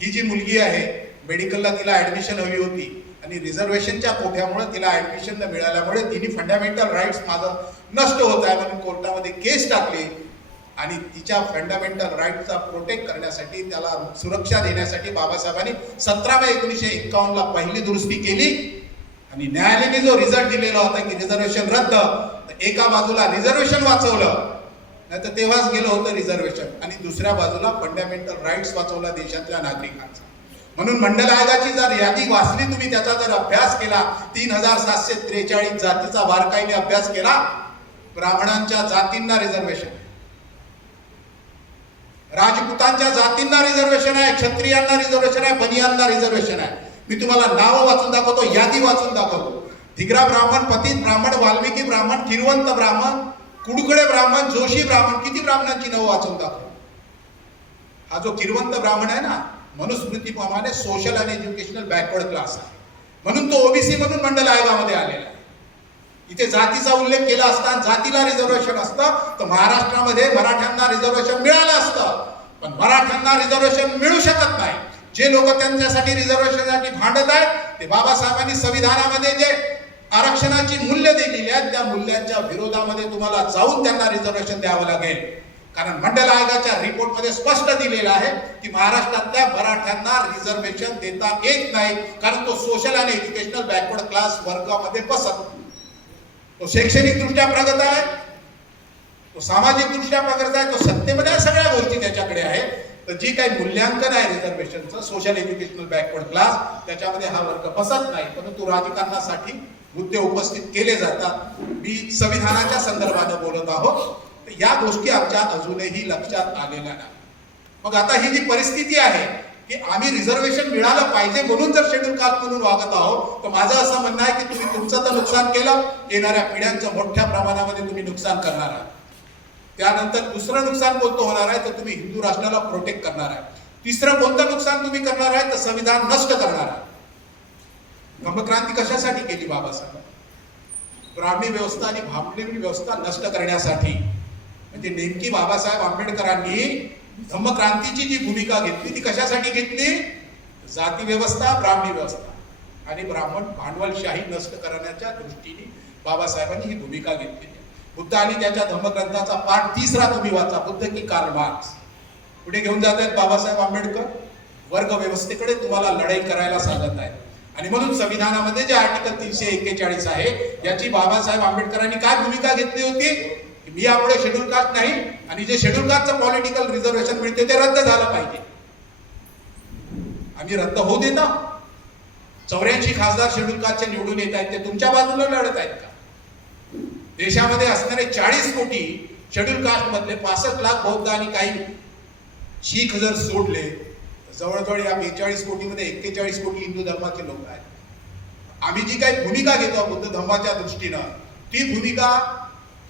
ही जी मुलगी आहे मेडिकलला तिला ऍडमिशन हवी होती आणि रिझर्वेशनच्या कोट्यामुळे तिला ऍडमिशन न मिळाल्यामुळे तिने फंडामेंटल राईट्स माझं नष्ट होत आहे म्हणून कोर्टामध्ये केस टाकली आणि तिच्या फंडामेंटल राईटचा प्रोटेक्ट करण्यासाठी, त्याला सुरक्षा देण्यासाठी बाबासाहेबांनी 17 मे 1951 ला पहिली दुरुस्ती केली. आणि न्यायालयाने जो रिझल्ट दिलेला होता की रिझर्वेशन रद्द, एका बाजूला रिझर्वेशन वाचवलं, नाही तर तेव्हाच गेलं होतं रिझर्वेशन, आणि दुसऱ्या बाजूला फंडामेंटल राईट्स वाचवला देशातल्या नागरिकांचा. म्हणून मंडल आयोगाची जर यादी वाचली तुम्ही, त्याचा जर अभ्यास केला, 3743 जातीचा बारकाईने अभ्यास केला, ब्राह्मणांच्या जातींना रिझर्वेशन, राजपुतांच्या जातींना रिझर्वेशन आहे, क्षत्रियांना रिझर्वेशन आहे, बनियांना रिझर्वेशन आहे. मी तुम्हाला नाव वाचून दाखवतो, यादी वाचून दाखवतो. थिगरा ब्राह्मण, पतित ब्राह्मण, वाल्मिकी ब्राह्मण, किरवंत ब्राह्मण, कुडकडे ब्राह्मण, जोशी ब्राह्मण, किती ब्राह्मणांची नावं वाचून दाखवतो. हा जो किरवंत ब्राह्मण आहे ना, मनुस्मृतीप्रमाणे सोशल आणि एज्युकेशनल बॅकवर्ड क्लास आहे म्हणून तो ओबीसी म्हणून मंडल आयोगामध्ये आलेला आहे. इथे जातीचा उल्लेख केला असता, जातीला रिझर्वेशन असतं तर महाराष्ट्रामध्ये मराठ्यांना रिझर्वेशन मिळालं असतं. पण मराठ्यांना रिझर्वेशन मिळू शकत नाही. जे लोक त्यांच्यासाठी रिझर्वेशनसाठी भांडत आहेत ते बाबासाहेबांनी संविधानामध्ये जे आरक्षणाची मूल्य दिलेली आहेत त्या मूल्यांच्या विरोधामध्ये तुम्हाला जाऊन त्यांना रिझर्वेशन द्यावं लागेल. कारण मंडल आयोगाच्या रिपोर्टमध्ये स्पष्ट दिलेलं आहे की महाराष्ट्रातल्या मराठ्यांना रिझर्वेशन देता येत नाही, कारण तो सोशल आणि एज्युकेशनल बॅकवर्ड क्लास वर्गामध्ये बसत. तो शैक्षणिक दृष्ट्या प्रगत आहे, तो सामाजिक दृष्ट्या प्रगत आहे, तो सत्तेमध्ये सगळ्या गोष्टी त्याच्याकडे आहे. तर जी काही मूल्यांकन आहे रिझर्वेशनचं सोशल एज्युकेशनल बॅकवर्ड क्लास, त्याच्यामध्ये हा वर्ग बसत नाही, परंतु राजकारणासाठी मुद्दे उपस्थित केले जातात. मी संविधानाच्या संदर्भाने बोलत आहोत. या गोष्टी आमच्या अजूनही लक्षात आलेल्या नाही. मग आता ही जी परिस्थिती आहे की आम्ही रिझर्वेशन मिळालं पाहिजे म्हणून जर शेड्यूल कास्ट म्हणून वागत आहोत, तर माझं असं म्हणणं आहे की तुम्ही तुमचं तर नुकसान केलं, येणाऱ्या पिढ्यांचं मोठ्या प्रमाणामध्ये तुम्ही नुकसान करणार आहात. त्यानंतर दुसरं नुकसान कोणतं होणार आहे तर तुम्ही हिंदू राष्ट्राला प्रोटेक्ट करणार आहे. तिसरं कोणतं नुकसान तुम्ही करणार आहे तर संविधान नष्ट करणार आहे. धम्मक्रांती कशासाठी केली बाबासाहेब? ब्राह्मणी व्यवस्था आणि भामणी व्यवस्था नष्ट करण्यासाठी. म्हणजे नेमकी बाबासाहेब आंबेडकरांनी धम्मक्रांतीची जी भूमिका घेतली ती कशासाठी घेतली? जाती व्यवस्था, ब्राह्मणी व्यवस्था आणि ब्राह्मण भांडवलशाही नष्ट करण्याच्या दृष्टीने बाबासाहेबांनी ही भूमिका घेतली. बुद्ध आणि त्याच्या धम्मग्रंथाचा पाठ 3 तुम्ही वाचा, बुद्ध की कार्ल मार्क्स. पुढे घेऊन जात आहेत बाबासाहेब आंबेडकर, वर्ग व्यवस्थेकडे तुम्हाला लढाई करायला सांगत आहेत. आणि म्हणून संविधानामध्ये जे आर्टिकल 341 आहे याची बाबासाहेब आंबेडकरांनी काय भूमिका घेतली होती? मी यापुढे शेड्यूल कास्ट नाही आणि जे शेड्यूल कास्टचं पॉलिटिकल रिझर्वेशन मिळते ते रद्द झालं पाहिजे. आम्ही रद्द होऊ देता. 84 खासदार शेड्यूल कास्टचे निवडून येत आहेत, ते तुमच्या बाजूला लढत आहेत का? देशामध्ये असणारे 40 कोटी शेड्यूल कास्ट मधले 65 लाख बौद्ध आणि काही शीख जर सोडले, जवळजवळ या 42 कोटीमध्ये 41 कोटी हिंदू धर्माचे लोक आहेत. आम्ही जी काही भूमिका घेतो बुद्ध धर्माच्या दृष्टीनं, ती भूमिका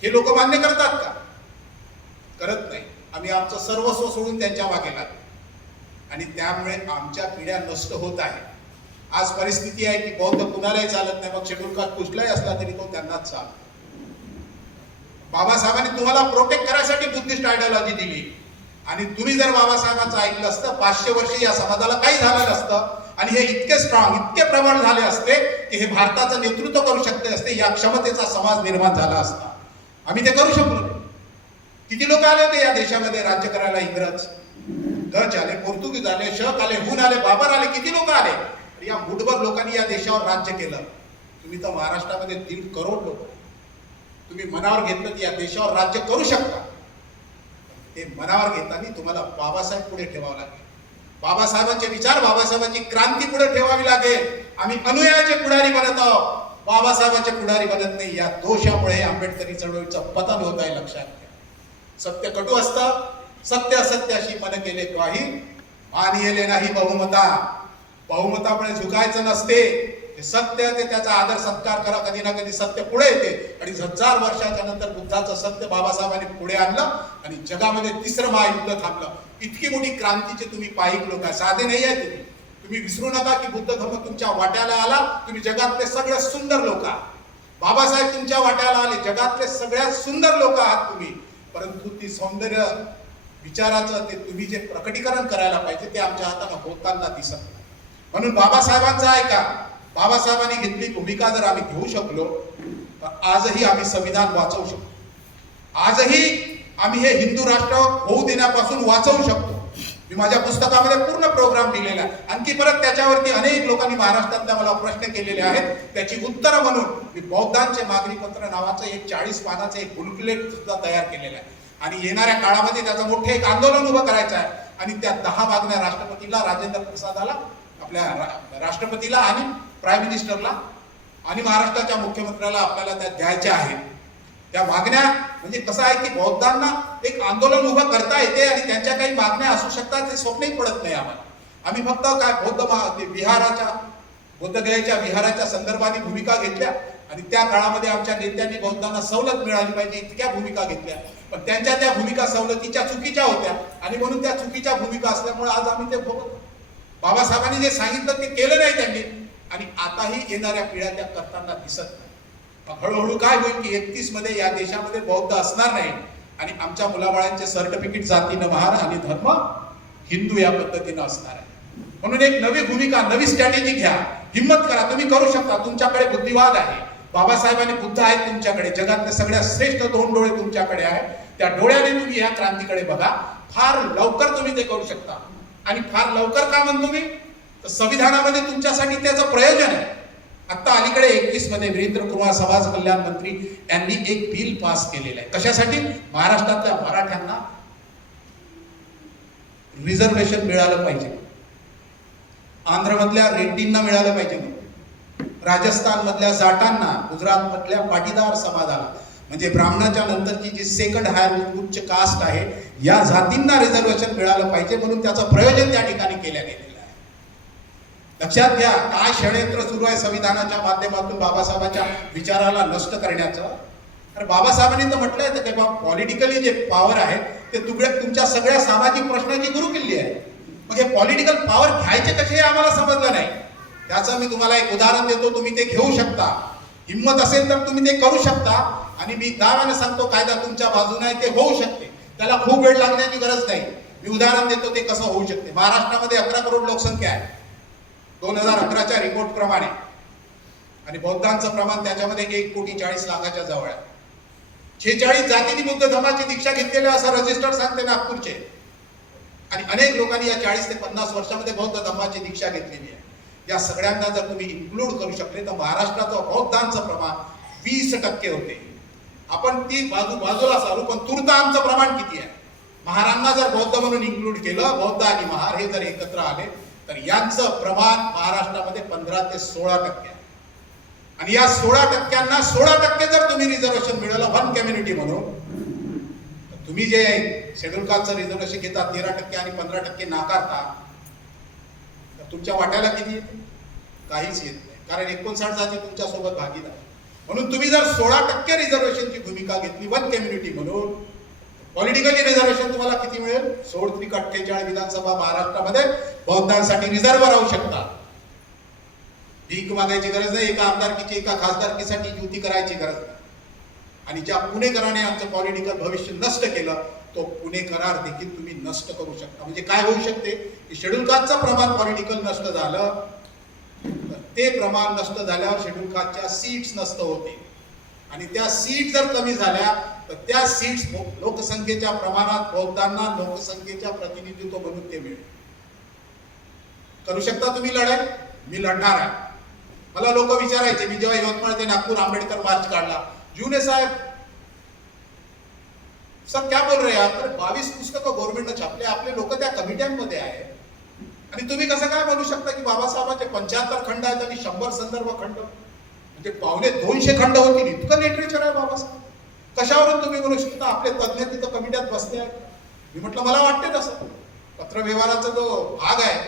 हे लोक मान्य करतात का? करत नाही. आम्ही आमचं सर्वस्व सोडून त्यांच्या मागे लागलो आणि त्यामुळे आमच्या पिढ्या नष्ट होत आहे. आज परिस्थिती आहे की बौद्ध कुणालाही चालत नाही, मग शेड्यूल कास्ट कुठलाही असला तरी तो त्यांनाच चालतो. बाबासाहेबांनी तुम्हाला प्रोटेक्ट करायसाठी बुद्धिस्ट आयडियोलॉजी दिली आणि तुम्ही जर बाबासाहेबांचं ऐकलं असतं 500 वर्ष या समाजाला काही झालं नसतं आणि हे इतके स्ट्रॉंग, इतके प्रबळ झाले असते की हे भारताचं नेतृत्व करू शकते असते, या क्षमतेचा समाज निर्माण झाला असता. आम्ही ते करू शकलो. किती लोक आले होते या देशामध्ये राज्य करायला? इंग्रज, डच आले, पोर्तुगीज आले, शक आले, हुन आले, बाबर आले, किती लोक आले? या मुठभर लोकांनी या देशावर राज्य केलं. तुम्ही तर महाराष्ट्रामध्ये 1.5 करोड लोक, तुम्ही मनावर घेतलं की या देशावर राज्य करू शकता. ते मनावर घेताना तुम्हाला बाबासाहेब पुढे ठेवावं लागेल. बाबासाहेबांचे विचार, बाबासाहेबांची क्रांती पुढे ठेवावी लागेल. आम्ही अनुयायाचे पुढारी बनत आहोत, बाबासाहेबांचे पुढारी बनत नाही. या दोषामुळे आंबेडकरी चळवळीचं पतन होत आहे, लक्षात घ्या. सत्य कटू असतं, सत्य असत्याशी मन केले काही मानिले नाही बहुमता. बहुमतामुळे झुकायचं नसते. ते सत्य, ते त्याचा आदर सत्कार करा. कधी ना कधी सत्य पुढे येते आणि 1000 वर्षाच्या नंतर बुद्धाचं सत्य बाबासाहेबांनी पुढे आणलं आणि जगामध्ये 3रं महायुद्ध थांबलं. इतकी मोठी क्रांतीचे तुम्ही पायिक लोक आहे, साधे नाही आहे तुम्ही. तुम्ही विसरू नका की बुद्ध धर्म तुमच्या वाट्याला आला. तुम्ही जगातले सगळ्यात सुंदर लोक आहात. बाबासाहेब तुमच्या वाट्याला आले, जगातले सगळ्यात सुंदर लोक आहात तुम्ही. परंतु ती सौंदर्य विचाराचं ते तुम्ही जे प्रकटीकरण करायला पाहिजे ते आमच्या हाताने होताना दिसत नाही. म्हणून बाबासाहेबांचं ऐका. बाबासाहेबांनी घेतली भूमिका जर आम्ही घेऊ शकलो तर आजही आम्ही संविधान वाचवू शकतो. आजही आम्ही हे हिंदू राष्ट्र होऊ देण्यापासून वाचवू शकतो. मी माझ्या पुस्तकामध्ये पूर्ण प्रोग्राम दिलेला आहे. आणखी परत त्याच्यावरती अनेक लोकांनी महाराष्ट्रातल्या मला प्रश्न केलेले आहेत. त्याची उत्तरं म्हणून मी बौद्धांचे मागणी पत्र नावाचं एक 40 पानाचं एक बुकलेट सुद्धा तयार केलेलं आहे. आणि येणाऱ्या काळामध्ये त्याचं मोठं एक आंदोलन उभं करायचं आहे. आणि त्या 10 मागण्या राष्ट्रपतीला, राजेंद्र प्रसादाला, आपल्या राष्ट्रपतीला आणि प्राईम मिनिस्टरला आणि महाराष्ट्राच्या मुख्यमंत्र्याला आपल्याला त्या द्यायच्या आहेत. त्या मागण्या म्हणजे कसं आहे की बौद्धांना एक आंदोलन उभं करता येते आणि त्यांच्या काही मागण्या असू शकतात, हे स्वप्नही पडत नाही आम्हाला. आम्ही फक्त काय बौद्धगयाच्या विहाराच्या संदर्भाने भूमिका घेतल्या आणि त्या काळामध्ये आमच्या नेत्यांनी बौद्धांना सवलत मिळाली पाहिजे इतक्या भूमिका घेतल्या. पण त्यांच्या त्या भूमिका सवलतीच्या चुकीच्या होत्या आणि म्हणून त्या चुकीच्या भूमिका असल्यामुळे आज आम्ही ते भोगतो. बाबासाहेबांनी जे सांगितलं ते केलं नाही त्यांनी आणि आताही येणाऱ्या पिढ्या त्या करताना दिसत नाही. हळूहळू काय होईल की 31 मध्ये या देशामध्ये बौद्ध असणार नाही आणि आमच्या मुलाबाळांचे सर्टिफिकेट जातीनं महार आणि धर्म हिंदू या पद्धतीनं असणार आहे. म्हणून एक नवी भूमिका, नवी स्ट्रॅटेजी घ्या, हिम्मत करा. तुम्ही करू शकता. तुमच्याकडे बुद्धिवाद आहे. बाबासाहेबांनी बुद्ध आहेत तुमच्याकडे. जगातले सगळ्यात श्रेष्ठ 2 डोळे तुमच्याकडे आहेत. त्या डोळ्याने तुम्ही या क्रांतीकडे बघा. फार लवकर तुम्ही ते करू शकता. आणि फार लवकर का म्हणतो मी? तर संविधानामध्ये तुमच्यासाठी त्याचं प्रयोजन आहे. आता अलीकडे 21 मध्ये वीरेंद्र कुमार समाज कल्याण मंत्री यांनी एक बिल पास केलेलं आहे. कशासाठी? महाराष्ट्रातल्या मराठ्यांना रिझर्वेशन मिळालं पाहिजे, आंध्रमधल्या रेड्डींना मिळालं पाहिजे, राजस्थान मधल्या जाटांना, गुजरात मधल्या पाटीदार समाजाला म्हणजे ब्राह्मणाच्या नंतरची जी सेकंड हायर उच्च कास्ट आहे या जातींना रिझर्वेशन मिळालं पाहिजे. म्हणून त्याचं प्रयोजन त्या ठिकाणी केलं गेलेलं आहे. लक्षात घ्या काय षडयंत्र सुरू आहे संविधानाच्या माध्यमातून बाबासाहेबांच्या विचाराला नष्ट करण्याचं. अरे बाबासाहेबांनी तर म्हटलंय तर की पॉलिटिकली जे पॉवर आहे ते तुमच्या सगळ्या सामाजिक प्रश्नाची गुरुकिल्ली आहे. मग हे पॉलिटिकल पॉवर घ्यायचे कसे हे आम्हाला समजलं नाही. त्याचं मी तुम्हाला एक उदाहरण देतो. तुम्ही ते घेऊ शकता. हिंमत असेल तर तुम्ही ते करू शकता. आणि मी दाव्याने सांगतो कायदा तुमच्या बाजूने आहे, ते होऊ शकते. त्याला खूप वेळ लागण्याची गरज नाही. मी उदाहरण देतो ते कसं होऊ शकते. महाराष्ट्रामध्ये 11 करोड लोकसंख्या आहे 2011च्या रिपोर्ट प्रमाणे आणि बौद्धांचं प्रमाण त्याच्यामध्ये 1,40,40,00,000च्या जवळ आहे. 46 जातींनी बुद्ध धर्माची दीक्षा घेतलेल्या असं रजिस्टर सांगते नागपूरचे. आणि अनेक लोकांनी या 40 ते 50 वर्षामध्ये बौद्ध धर्माची दीक्षा घेतलेली आहे. या सगळ्यांना जर तुम्ही इन्क्लूड करू शकले तर महाराष्ट्राचं बौद्धांचं प्रमाण 20% होते. आपण ती बाजूला सारू पण तूर्त आमचं प्रमाण किती आहे? महारांना जर बौद्ध म्हणून इन्क्लूड केलं, बौद्ध आणि महार हे जर एकत्र आले तर यांचं प्रमाण महाराष्ट्रामध्ये 15 ते 16% आहे. आणि या 16%ना 16% जर तुम्ही रिझर्वेशन मिळवलं वन कम्युनिटी म्हणून, तुम्ही जे शेड्यूल कास्टचं रिझर्वेशन घेता 13% आणि 15% नाकारता, तर तुमच्या वाट्याला किती येते? काहीच येत नाही. कारण 59 जाती तुमच्या सोबत भागीदार. म्हणून तुम्ही जर 16% रिझर्वेशनची भूमिका घेतली वन कम्युनिटी म्हणून, पॉलिटिकली रिझर्वेशन तुम्हाला किती मिळेल? 16-48 विधानसभा महाराष्ट्रामध्ये बौद्धांसाठी रिझर्व राहू शकतात. भीक मागायची गरज नाही. एका आमदारकीची एका खासदारकीसाठी युती करायची गरज नाही. आणि ज्या पुणेकराने आमचं पॉलिटिकल भविष्य नष्ट केलं तो पुणे करार देखील तुम्ही नष्ट करू शकता. म्हणजे काय होऊ शकते की शेड्यूल कास्टचं प्रमाण पॉलिटिकल नष्ट झालं तर ते प्रमाण नष्ट झाल्यावर शेड्यूल कास्टच्या सीट्स नष्ट होते आणि त्या सीट जर कमी झाल्या तर त्या सीट्स लोकसंख्येच्या प्रमाणात बौद्धांना लोकसंख्येच्या प्रतिनिधित्व म्हणून ते मिळेल. करू शकता तुम्ही लढाई? मी लढणार आहे. मला लोक विचारायचे, मी जेव्हा यवतमाळ ते नागपूर आंबेडकर मार्च काढला, जूने साहेब सर क्या बोल रहे आप? 22 पुस्तकं गव्हर्नमेंटने छापले, आपले लोक त्या कमिट्यांमध्ये आहेत, आणि तुम्ही कसं काय म्हणू शकता की बाबासाहेबांचे 75 खंड आहेत आणि 100 संदर्भ खंड, म्हणजे 250 खंड होतील, इतकं लिटरेचर आहे बाबासाहेब. कशावरून तुम्ही म्हणू शकता आपले तज्ज्ञ तिथं कमिट्यात बसले आहेत? मी म्हटलं मला वाटते तसं. पत्रव्यवहाराचा जो भाग आहे,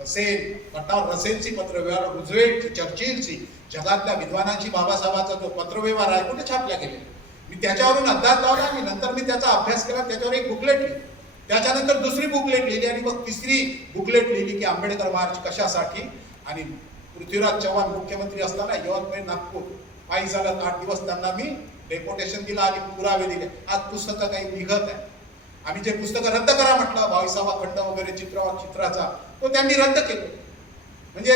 रसेल, बटाव रसेलची पत्रव्यवहार, रुझवेल्टची, चर्चिलची, जगातल्या विद्वानांची बाबासाहेबांचा जो पत्रव्यवहार आहे कुठे छापला गेले, मी त्याच्यावरून अंदाज लावला आणि नंतर मी त्याचा अभ्यास केला, त्याच्यावर एक बुकलेट लिहिली, त्याच्यानंतर दुसरी बुकलेट लिहिली आणि मग तिसरी बुकलेट लिहिली की आंबेडकर मार्च कशासाठी. आणि पृथ्वीराज चव्हाण मुख्यमंत्री असताना यवतमाळ नागपूर पायी चालत 8 दिवस त्यांना मी डेपोटेशन दिलं आणि पुरावे दिले. आज पुस्तकं काही निघत आहे. आम्ही जे पुस्तकं रद्द करा म्हटलं, 22वा खंड वगैरे चित्राचा, तो त्यांनी रद्द केलं. म्हणजे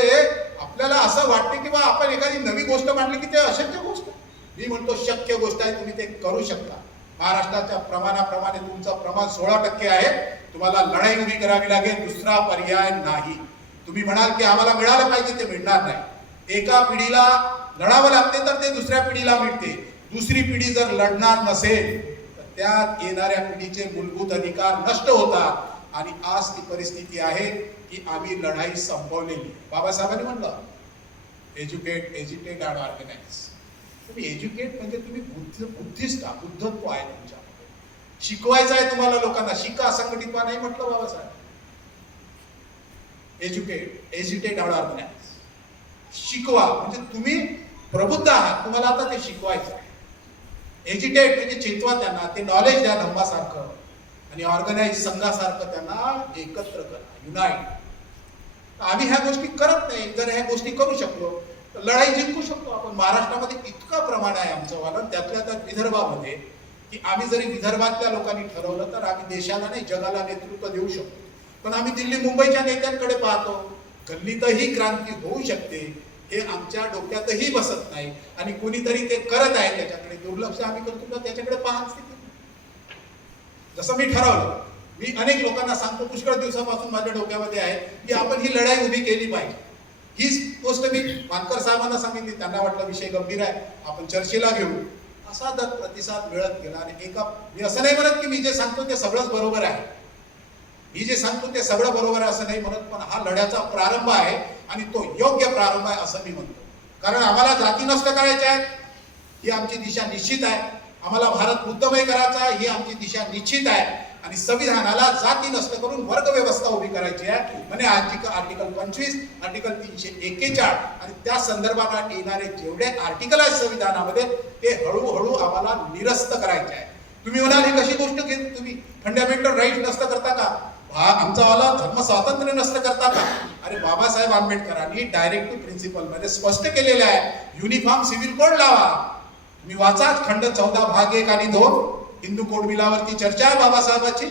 आपल्याला असं वाटते की बा आपण एखादी नवी गोष्ट मांडली की ते अशक्य गोष्ट. मी म्हणतो शक्य गोष्ट आहे, तुम्ही ते करू शकता. महाराष्ट्राच्या प्रमाणाप्रमाणे तुमचं प्रमाण 16% आहे. तुम्हाला लढाई उभी करावी लागेल, दुसरा पर्याय नाही. तुम्ही म्हणाल की आम्हाला मिळालं पाहिजे, ते मिळणार नाही. एका पिढीला लढावं लागते तर ते दुसऱ्या पिढीला मिळते. दुसरी पिढी जर लढणार नसेल तर त्यात येणाऱ्या पिढीचे मूलभूत अधिकार नष्ट होतात आणि आज ती परिस्थिती आहे की आम्ही लढाई संपवलेली. बाबासाहेबांनी म्हणलं एज्युकेट, एज्युकेट अँड ऑर्गनाइज. तुम्ही एज्युकेट म्हणजे तुम्ही बुद्धिस्ट बुद्धत्व आहे तुमच्यामध्ये. शिकवायचं आहे तुम्हाला लोकांना, शिका, संघटित व्हा नाही म्हटलं Babasaheb. Educate, educate and organise. शिकवा म्हणजे तुम्ही प्रबुद्ध आहात, तुम्हाला आता ते शिकवायचं आहे. एज्युकेट म्हणजे चेतवा त्यांना, ते नॉलेज द्या धम्मासारखं, आणि ऑर्गनाइज संघासारखं त्यांना एकत्र करा, युनाइट. आम्ही ह्या गोष्टी करत नाही. जर ह्या गोष्टी करू शकलो तर लढाई जिंकू शकतो आपण. महाराष्ट्रामध्ये इतकं प्रमाण आहे आमचं वालन, त्यातल्या त्यात विदर्भामध्ये, की आम्ही जरी विदर्भातल्या लोकांनी ठरवलं तर आम्ही देशाला नाही जगाला नेतृत्व देऊ शकतो. पण आम्ही दिल्ली मुंबईच्या नेत्यांकडे पाहतो. गल्लीतही क्रांती होऊ शकते हे आमच्या डोक्यातही बसत नाही, आणि कोणीतरी ते करत आहे त्याच्याकडे दुर्लक्ष आम्ही करतो, त्याच्याकडे पाहत. जसं मी ठरवलं, मी अनेक लोकांना सांगतो, पुष्कळ दिवसापासून माझ्या डोक्यामध्ये आहे की आपण ही लढाई उभी केली पाहिजे. हीच गोष्ट मी मानकर साहेबांना सांगितली, त्यांना वाटलं विषय गंभीर आहे, आपण चर्चेला घेऊ. असा प्रतिसाद मिळत गेला. आणि मी असं नाही म्हणत की मी जे सांगतो ते सगळंच बरोबर आहे, मी जे सांगतो ते सगळं बरोबर आहे असं नाही म्हणत, पण हा लढ्याचा प्रारंभ आहे आणि तो योग्य प्रारंभ आहे असं मी म्हणतो. कारण आम्हाला जाती नष्ट करायच्या आहेत, ही आमची दिशा निश्चित आहे. आम्हाला भारत बुद्धमय करायचा ही आमची दिशा निश्चित आहे. आणि संविधानाला जाती नष्ट करून वर्ग व्यवस्था उभी करायची आहे. म्हणजे आर्टिकल 25, आर्टिकल 341 आणि त्या संदर्भात येणारे जेवढे आर्टिकल आहेत संविधानामध्ये ते हळूहळू आम्हाला निरस्त करायचे आहे. तुम्ही म्हणाल ही कशी गोष्ट घेत, तुम्ही फंडामेंटल राईट नष्ट करता का? आमचा वाला धर्म स्वातंत्र्य नष्ट करता का? अरे बाबासाहेब आंबेडकरांनी डायरेक्टिव्ह प्रिन्सिपल मध्ये स्पष्ट केलेले आहे, युनिफॉर्म सिव्हिल कोड लावा. मी वाचाच खंड 14 भाग 1 आणि 2 हिंदू कोड बिलावरती चर्चा आहे बाबासाहेबांची.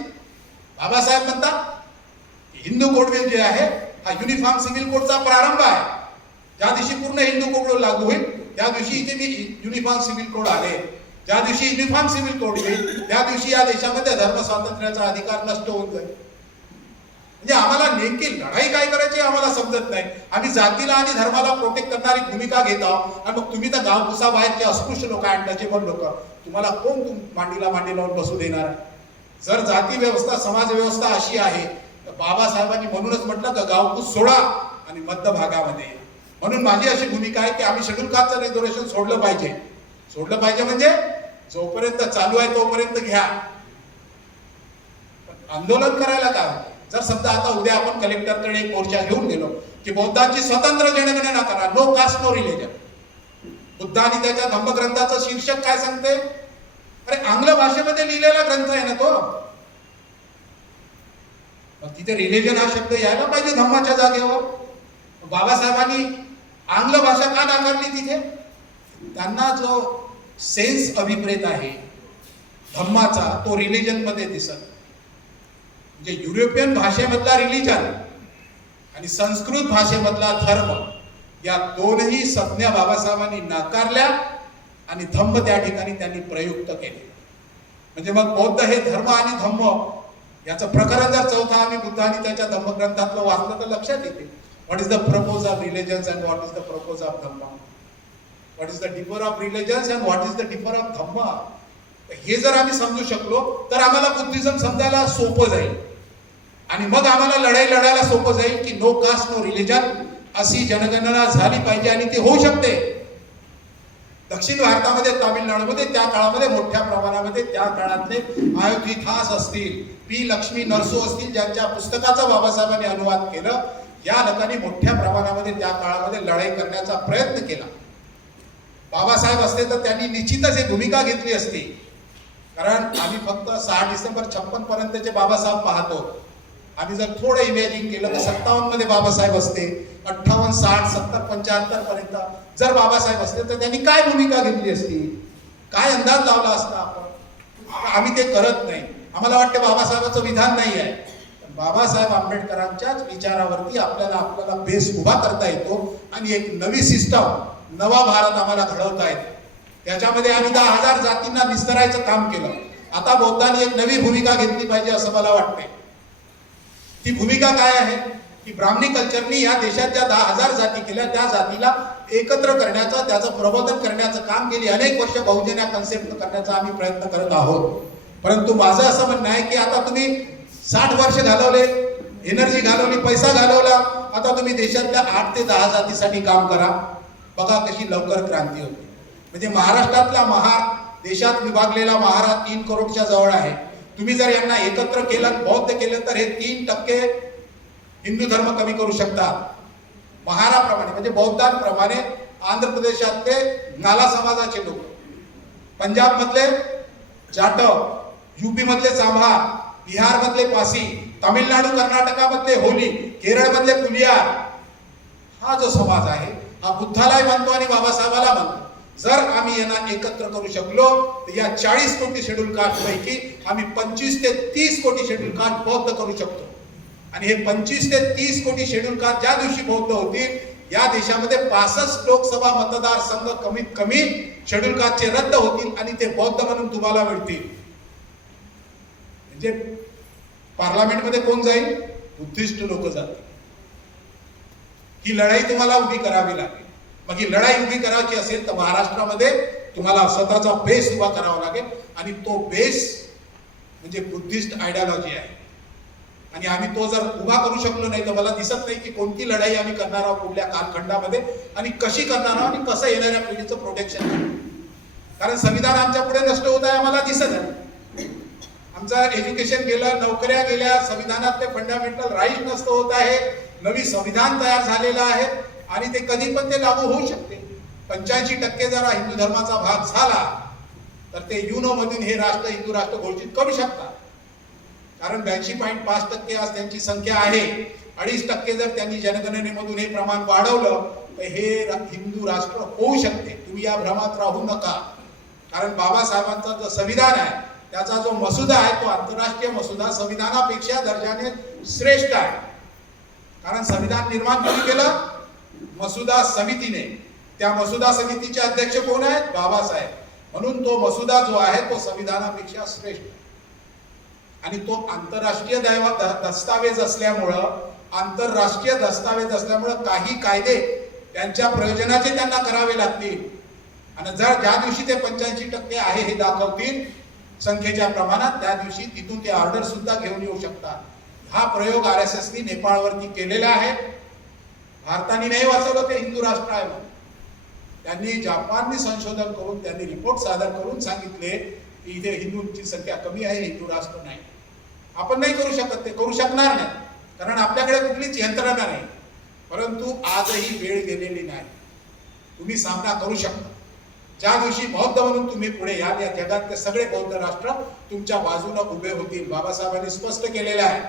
बाबासाहेब म्हणतात हिंदू कोड बिल जे आहे हा युनिफॉर्म सिव्हिल कोडचा प्रारंभ आहे. ज्या दिवशी पूर्ण हिंदू कोड लागू होईल त्या दिवशी इथे मी युनिफॉर्म सिव्हिल कोड आले. ज्या दिवशी युनिफॉर्म सिव्हिल कोड येईल त्या दिवशी या देशामध्ये धर्म स्वातंत्र्याचा अधिकार नष्ट होऊन जाईल. म्हणजे आम्हाला नेमकी लढाई काय करायची आम्हाला समजत नाही. आम्ही जातीला आणि धर्माला प्रोटेक्ट करणारी भूमिका घेत आहोत आणि मग तुम्ही तर गाव कुसाबाहेरचे अस्पृश्य लोक आहेत, टचेबल लोक, तुम्हाला कोण मांडीला मांडी लावून बसू देणार? जर जाती व्यवस्था समाज व्यवस्था अशी आहे तर बाबासाहेबांनी म्हणूनच म्हटलं का गावकूस सोडा आणि मध्य भागामध्ये. म्हणून माझी अशी भूमिका आहे की आम्ही शेड्यूल कास्टचं रिझर्वेशन सोडलं पाहिजे. सोडलं पाहिजे म्हणजे जोपर्यंत चालू आहे तोपर्यंत घ्या, आंदोलन करायला काय? जर समजा आता उद्या आपण कलेक्टरकडे एक मोर्चा घेऊन गेलो की बौद्धांची स्वतंत्र जनगणना करा, no caste no religion. Buddha आणि त्याच्या धम्मग्रंथाचं शीर्षक काय सांगते? अरे आंग्ल भाषेमध्ये लिहिलेला ग्रंथ आहे ना तो. तिथे रिलिजन हा शब्द यायला पाहिजे धम्माच्या जागेवर. बाबासाहेबांनी आंग्ल भाषा का नाकारली तिथे? त्यांना जो सेन्स अभिप्रेत आहे धम्माचा तो रिलिजन मध्ये दिसत. म्हणजे युरोपियन भाषेमधला रिलिजन आणि संस्कृत भाषेमधला धर्म या दोनही संज्ञा बाबासाहेबांनी नाकारल्या आणि धम्म त्या ठिकाणी त्यांनी प्रयुक्त केले. म्हणजे मग बौद्ध हे धर्म आणि धम्म याचं प्रकरण जर चौथा आम्ही बुद्धांनी त्याच्या धम्मग्रंथातलं वाचलं तर लक्षात येते. What is the purpose of religions and what is the purpose of Dhamma, what is the differ of religions and what is the differ of Dhamma. हे जर आम्ही समजू शकलो तर आम्हाला बुद्धिझम समजायला सोपं जाईल आणि मग आम्हाला लढाई लढायला सोपं जाईल की नो कास्ट नो रिलिजन अशी जनगणना झाली पाहिजे आणि ते होऊ शकते. दक्षिण भारतामध्ये तामिळनाडूमध्ये त्या काळामध्ये मोठ्या प्रमाणामध्ये त्या काळातले अयोध्यिथास असतील, पी लक्ष्मी नरसो असतील, ज्यांच्या पुस्तकाचा बाबासाहेबांनी अनुवाद केलं, या लोकांनी मोठ्या प्रमाणामध्ये त्या काळामध्ये लढाई करण्याचा प्रयत्न केला. बाबासाहेब असते तर त्यांनी निश्चितच ही भूमिका घेतली असती. कारण आम्ही फक्त 6 डिसेंबर 56 पर्यंतचे बाबासाहेब पाहतो. आम्ही जर थोडं इमॅजिन केलं तर 57 मध्ये बाबासाहेब असते, 58, 60, 70, 75 पर्यंत जर बाबासाहेब असते तर त्यांनी काय भूमिका घेतली असती, काय अंदाज लावला असता आपण. आम्ही ते करत नाही. आम्हाला वाटते बाबासाहेबांचं विधान नाही आहे. बाबासाहेब आंबेडकरांच्याच विचारावरती आपल्याला बेस उभा करता येतो आणि एक नवी सिस्टम, नवा भारत आम्हाला घडवता येतो. त्याच्यामध्ये आम्ही 10,000 जातींना निस्तरायचं काम केलं. आता बौद्धांनी एक नवी भूमिका घेतली पाहिजे असं मला वाटते. ती भूमिका काय आहे की ब्राह्मणी कल्चरनी या देशात ज्या 10,000 जाती केल्या त्या जातीला एकत्र करण्याचं, त्याचं प्रबोधन करण्याचं काम गेली अनेक वर्ष बहुजन या कन्सेप्ट करण्याचा आम्ही प्रयत्न करत आहोत. परंतु माझं असं म्हणणं आहे की आता तुम्ही 60 वर्ष घालवले, एनर्जी घालवली, पैसा घालवला, आता तुम्ही देशातल्या 8 ते 10 जातीसाठी काम करा. बघा कशी लवकर क्रांती होते. म्हणजे महाराष्ट्रातला महार, देशात विभागलेला महाराष्ट्र 3 करोडच्या जवळ आहे. तुम्ही जर यांना एकत्र केलं, बौद्ध केलं तर हे 3% हिंदू धर्म कमी करू शकतात. महाराप्रमाणे म्हणजे बौद्धांप्रमाणे आंध्र प्रदेशातले नाला समाजाचे लोक, पंजाब मधले जाटव, यूपी मधले चांभार, बिहार मधले पासी, तामिळनाडू कर्नाटकामधले होली, केरळ मधले पुलियार, हा जो समाज आहे हा बुद्धालाही मानतो आणि बाबासाहेबाला मानतो. जर आम्ही यांना एकत्र करू शकलो तर या 40 कोटी शेड्यूल कास्ट पैकी आम्ही 25 ते 30 कोटी शेड्यूल कास्ट बौद्ध करू शकतो. आणि हे 25 ते 30 कोटी शेड्यूल कास्ट ज्या दिवशी बौद्ध होतील, या देशामध्ये 65 लोकसभा मतदारसंघ कमीत कमी शेड्यूल कास्टचे रद्द होतील आणि ते बौद्ध म्हणून तुम्हाला मिळतील. म्हणजे पार्लमेंटमध्ये कोण जाईल? बुद्धिस्ट लोक जातील. ही लढाई तुम्हाला उभी करावी लागेल. मग ही लढाई उभी करायची असेल तर महाराष्ट्रामध्ये तुम्हाला स्वतःचा बेस उभा करावा लागेल आणि तो बेस म्हणजे बुद्धिस्ट आयडियोलॉजी आहे. आणि आम्ही तो जर उभा करू शकलो नाही तर मला दिसत नाही की कोणती लढाई आम्ही करणार आहोत पुढल्या कालखंडामध्ये आणि कशी करणार आहोत आणि कसं येणाऱ्या पिढीचं प्रोटेक्शन. कारण संविधान आमच्या पुढे नष्ट होत आहे आम्हाला दिसत आहे. आमचं एज्युकेशन गेलं, नोकऱ्या गेल्या, संविधानातले फंडामेंटल राईट नष्ट होत आहे. नवी संविधान तयार झालेलं आहे आणि ते कधी पण ते लागू होऊ शकते. 85% जर हिंदू धर्माचा भाग झाला तर ते युनो मधून हे राष्ट्र हिंदू राष्ट्र घोषित करू शकतात. कारण 82.5% आज त्यांची संख्या आहे. 2.5% जर त्यांनी जनगणनेमधून हे प्रमाण वाढवलं तर हे हिंदू राष्ट्र होऊ शकते. तुम्ही या भ्रमात राहू नका. कारण बाबासाहेबांचा जो संविधान आहे त्याचा जो मसुदा आहे तो आंतरराष्ट्रीय मसुदा संविधानापेक्षा दर्जाने श्रेष्ठ आहे. कारण संविधान निर्माण कोणी केलं? मसुदा समितीने. त्या मसुदा समितीचे अध्यक्ष कोण आहेत? बाबासाहेब. म्हणून तो मसुदा जो आहे तो संविधानापेक्षा श्रेष्ठ आणि तो आंतरराष्ट्रीय दस्तावेज असल्यामुळं काही कायदे त्यांच्या प्रयोजनाचे त्यांना करावे लागतील. आणि जर ज्या दिवशी ते 85% आहे हे दाखवतील संख्येच्या प्रमाणात, त्या दिवशी तिथून ते ऑर्डर सुद्धा घेऊन येऊ शकतात. हा प्रयोग RSSनी नेपाळवरती केलेला आहे. भारताने नाही वाचवलं ते हिंदू राष्ट्र आहे म्हणून. त्यांनी जपाननी संशोधन करून त्यांनी रिपोर्ट सादर करून सांगितले की इथे हिंदूंची संख्या कमी आहे, हिंदू राष्ट्र नाही. आपण नाही करू शकत, ते करू शकणार नाही कारण आपल्याकडे कुठलीच यंत्रणा नाही. परंतु आजही वेळ गेलेली नाही. तुम्ही सामना करू शकता. ज्या दिवशी बौद्ध म्हणून तुम्ही पुढे याल, या जगातले सगळे बौद्ध राष्ट्र तुमच्या बाजूने उभे होतील. बाबासाहेबांनी स्पष्ट केलेलं आहे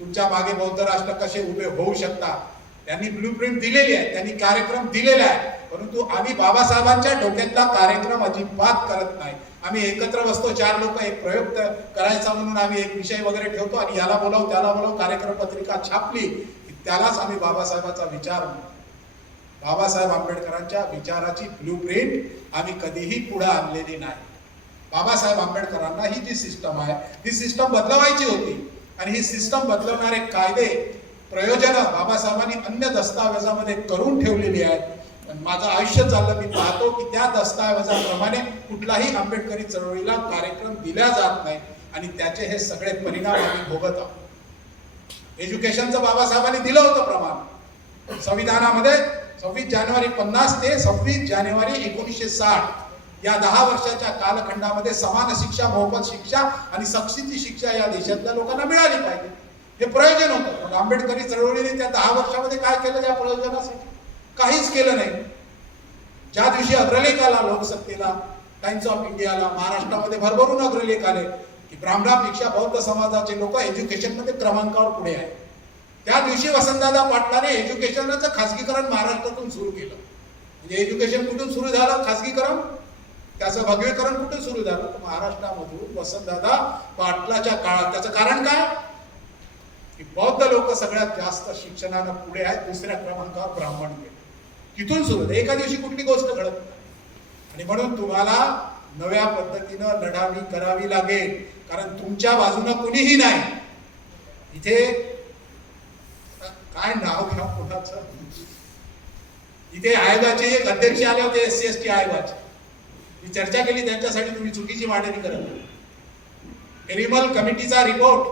तुमच्या मागे बौद्ध राष्ट्र कसे उभे होऊ शकतात. त्यांनी ब्लूप्रिंट दिलेली आहे, त्यांनी कार्यक्रम दिलेला आहे. परंतु आम्ही बाबासाहेबांच्या डोक्यातला कार्यक्रम अजिबात करत नाही. आम्ही एकत्र बसतो, 4 लोक एक प्रयोग करायचा म्हणून आम्ही एक विषय वगैरे ठेवतो आणि याला बोलावू त्याला बोलावू, कार्यक्रम पत्रिका छापली, त्यालाच आम्ही बाबासाहेबांचा विचार म्हणतो. बाबासाहेब आंबेडकरांच्या विचाराची ब्लूप्रिंट आम्ही कधीही पुढे आणलेली नाही. बाबासाहेब आंबेडकरांना ही जी सिस्टम आहे ही सिस्टम बदलवायची होती आणि ही सिस्टम बदलवणारे कायदे प्रयोजन बाबासाहेबांनी अन्य दस्तावेजामध्ये करून ठेवलेली आहेत. पण माझं आयुष्य चाललं मी पाहतो की त्या दस्तावेजाप्रमाणे कुठलाही आंबेडकरी चळवळीला कार्यक्रम दिला जात नाही आणि त्याचे हे सगळे परिणाम आम्ही भोगत आहोत. एज्युकेशनचं बाबासाहेबांनी दिलं होतं प्रमाण संविधानामध्ये 26 जानेवारी 50 ते 26 जानेवारी 1960 या 10 वर्षाच्या कालखंडामध्ये समान शिक्षा, मोफत शिक्षा आणि सक्तीची शिक्षा या देशातल्या लोकांना मिळाली पाहिजे. हे प्रयोजन होतं. मग आंबेडकरी चळवळीने त्या 10 वर्षामध्ये काय केलं या प्रयोजनासाठी? काहीच केलं नाही. ज्या दिवशी अग्रलेख आला लोकसत्तेला, टाइम्स ऑफ इंडियाला, महाराष्ट्रामध्ये भरभरून अग्रलेख आले की ब्राह्मणापेक्षा बौद्ध समाजाचे लोक एज्युकेशन मध्ये क्रमांकावर पुढे आहे. त्या दिवशी वसंतदादा पाटलाने एज्युकेशनचं खासगीकरण महाराष्ट्रातून सुरू केलं. म्हणजे एज्युकेशन कुठून सुरू झालं? खासगीकरण. त्याचं भगवीकरण कुठून सुरू झालं? तर महाराष्ट्रामधून वसंतदादा पाटलाच्या काळात. त्याचं कारण काय? की बौद्ध लोक सगळ्यात जास्त शिक्षणानं पुढे आहेत, दुसऱ्या क्रमांकावर ब्राह्मण गेले. तिथून सुरू. एका दिवशी कुठली गोष्ट घडत नाही. आणि म्हणून तुम्हाला नव्या पद्धतीनं लढावी करावी लागेल, कारण तुमच्या बाजूनं कुणीही नाही. इथे काय नाव घ्या कोणाचं? इथे आयोगाचे एक अध्यक्ष आले होते SC/ST आयोगाचे. मी चर्चा केली त्यांच्यासाठी. तुम्ही चुकीची मांडणी करत. एनिमल कमिटीचा रिपोर्ट,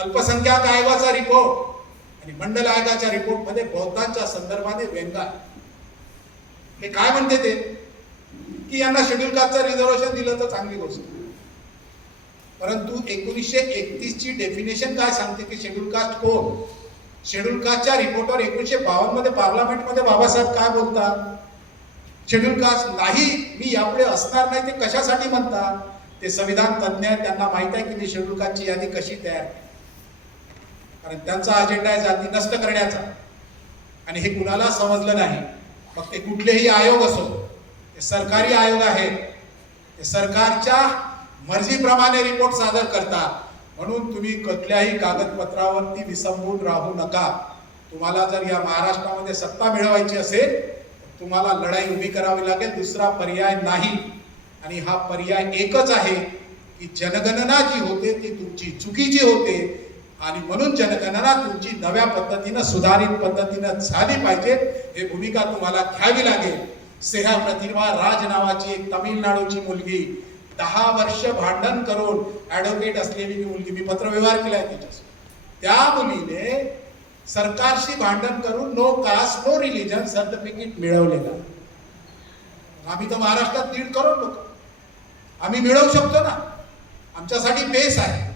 अल्पसंख्याक आयोगाचा रिपोर्ट आणि मंडल आयोगाच्या रिपोर्ट मध्ये बौद्धांच्या संदर्भाने व्यंग आहे. हे काय म्हणते ते की यांना शेड्यूल कास्टचं रिझर्वेशन दिलं तर चांगली गोष्ट. परंतु 1931 ची डेफिनेशन काय सांगते की शेड्यूल कास्ट कोण? शेड्यूल कास्टच्या रिपोर्टवर 1952 मध्ये पार्लमेंटमध्ये बाबासाहेब काय बोलतात? शेड्यूल कास्ट नाही, मी यापुढे असणार नाही. ते कशासाठी म्हणतात? ते संविधान तज्ञ आहेत, त्यांना माहित आहे की मी शेड्यूल कास्टची यादी कशी तयार केली. कारण त्यांचा अजेंडा आहे जाती नष्ट करण्याचा. आणि हे कुणाला समजलं नाही. मग ते कुठलेही आयोग असो, ते सरकारी आयोग आहेत, ते सरकारच्या मर्जीप्रमाणे रिपोर्ट सादर करतात. म्हणून तुम्ही कुठल्याही कागदपत्रावरती विसंबून राहू नका. तुम्हाला जर या महाराष्ट्रामध्ये सत्ता मिळवायची असेल तर तुम्हाला लढाई उभी करावी लागेल. दुसरा पर्याय नाही. आणि हा पर्याय एकच आहे की जनगणना जी होते ती तुमची चुकीची होते आणि म्हणून जनगणना तुमची नव्या पद्धतीनं, सुधारित पद्धतीनं झाली पाहिजे. ही भूमिका तुम्हाला घ्यावी लागेल. स्नेहा प्रतिमा राज नावाची एक तामिळनाडूची मुलगी 10 वर्ष भांडण करून ऍडव्होकेट असलेली मुलगी, मी पत्रव्यवहार केलाय तिच्यासोबत. त्या मुलीने सरकारशी भांडण करून no caste no religion certificate मिळवलेलं. आम्ही तर महाराष्ट्रात 1.5 करोड लोक, आम्ही मिळवू शकतो ना. आमच्यासाठी बेस आहे.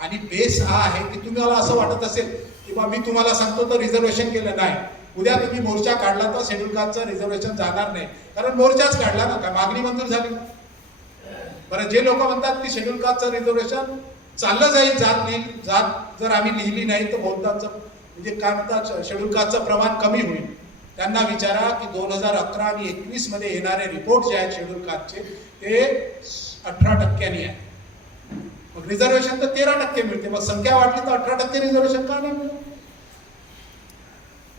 आणि बेस हा आहे की तुम्हाला असं वाटत असेल की बा मी तुम्हाला सांगतो तर रिझर्वेशन केलं नाही, उद्या तुम्ही मोर्चा काढला तर शेड्यूल कास्टचं रिझर्वेशन जाणार नाही. कारण मोर्चाच काढला ना, काय मागणी मंजूर झाली. बरं, जे लोक म्हणतात की शेड्यूल कास्टचं रिझर्वेशन चाललं जाईल, जात नाही, जात जर आम्ही लिहिली नाही तर बौद्धांचं म्हणजे काय म्हणतात शेड्यूल कास्टचं प्रमाण कमी होईल. त्यांना विचारा की 2011 आणि 21 मध्ये येणारे रिपोर्ट जे आहेत शेड्यूल कास्टचे ते 18% आहे. मग रिझर्वेशन तर 13% मिळते. मग संख्या वाढली तर 18% रिझर्वेशन का नाही मिळत?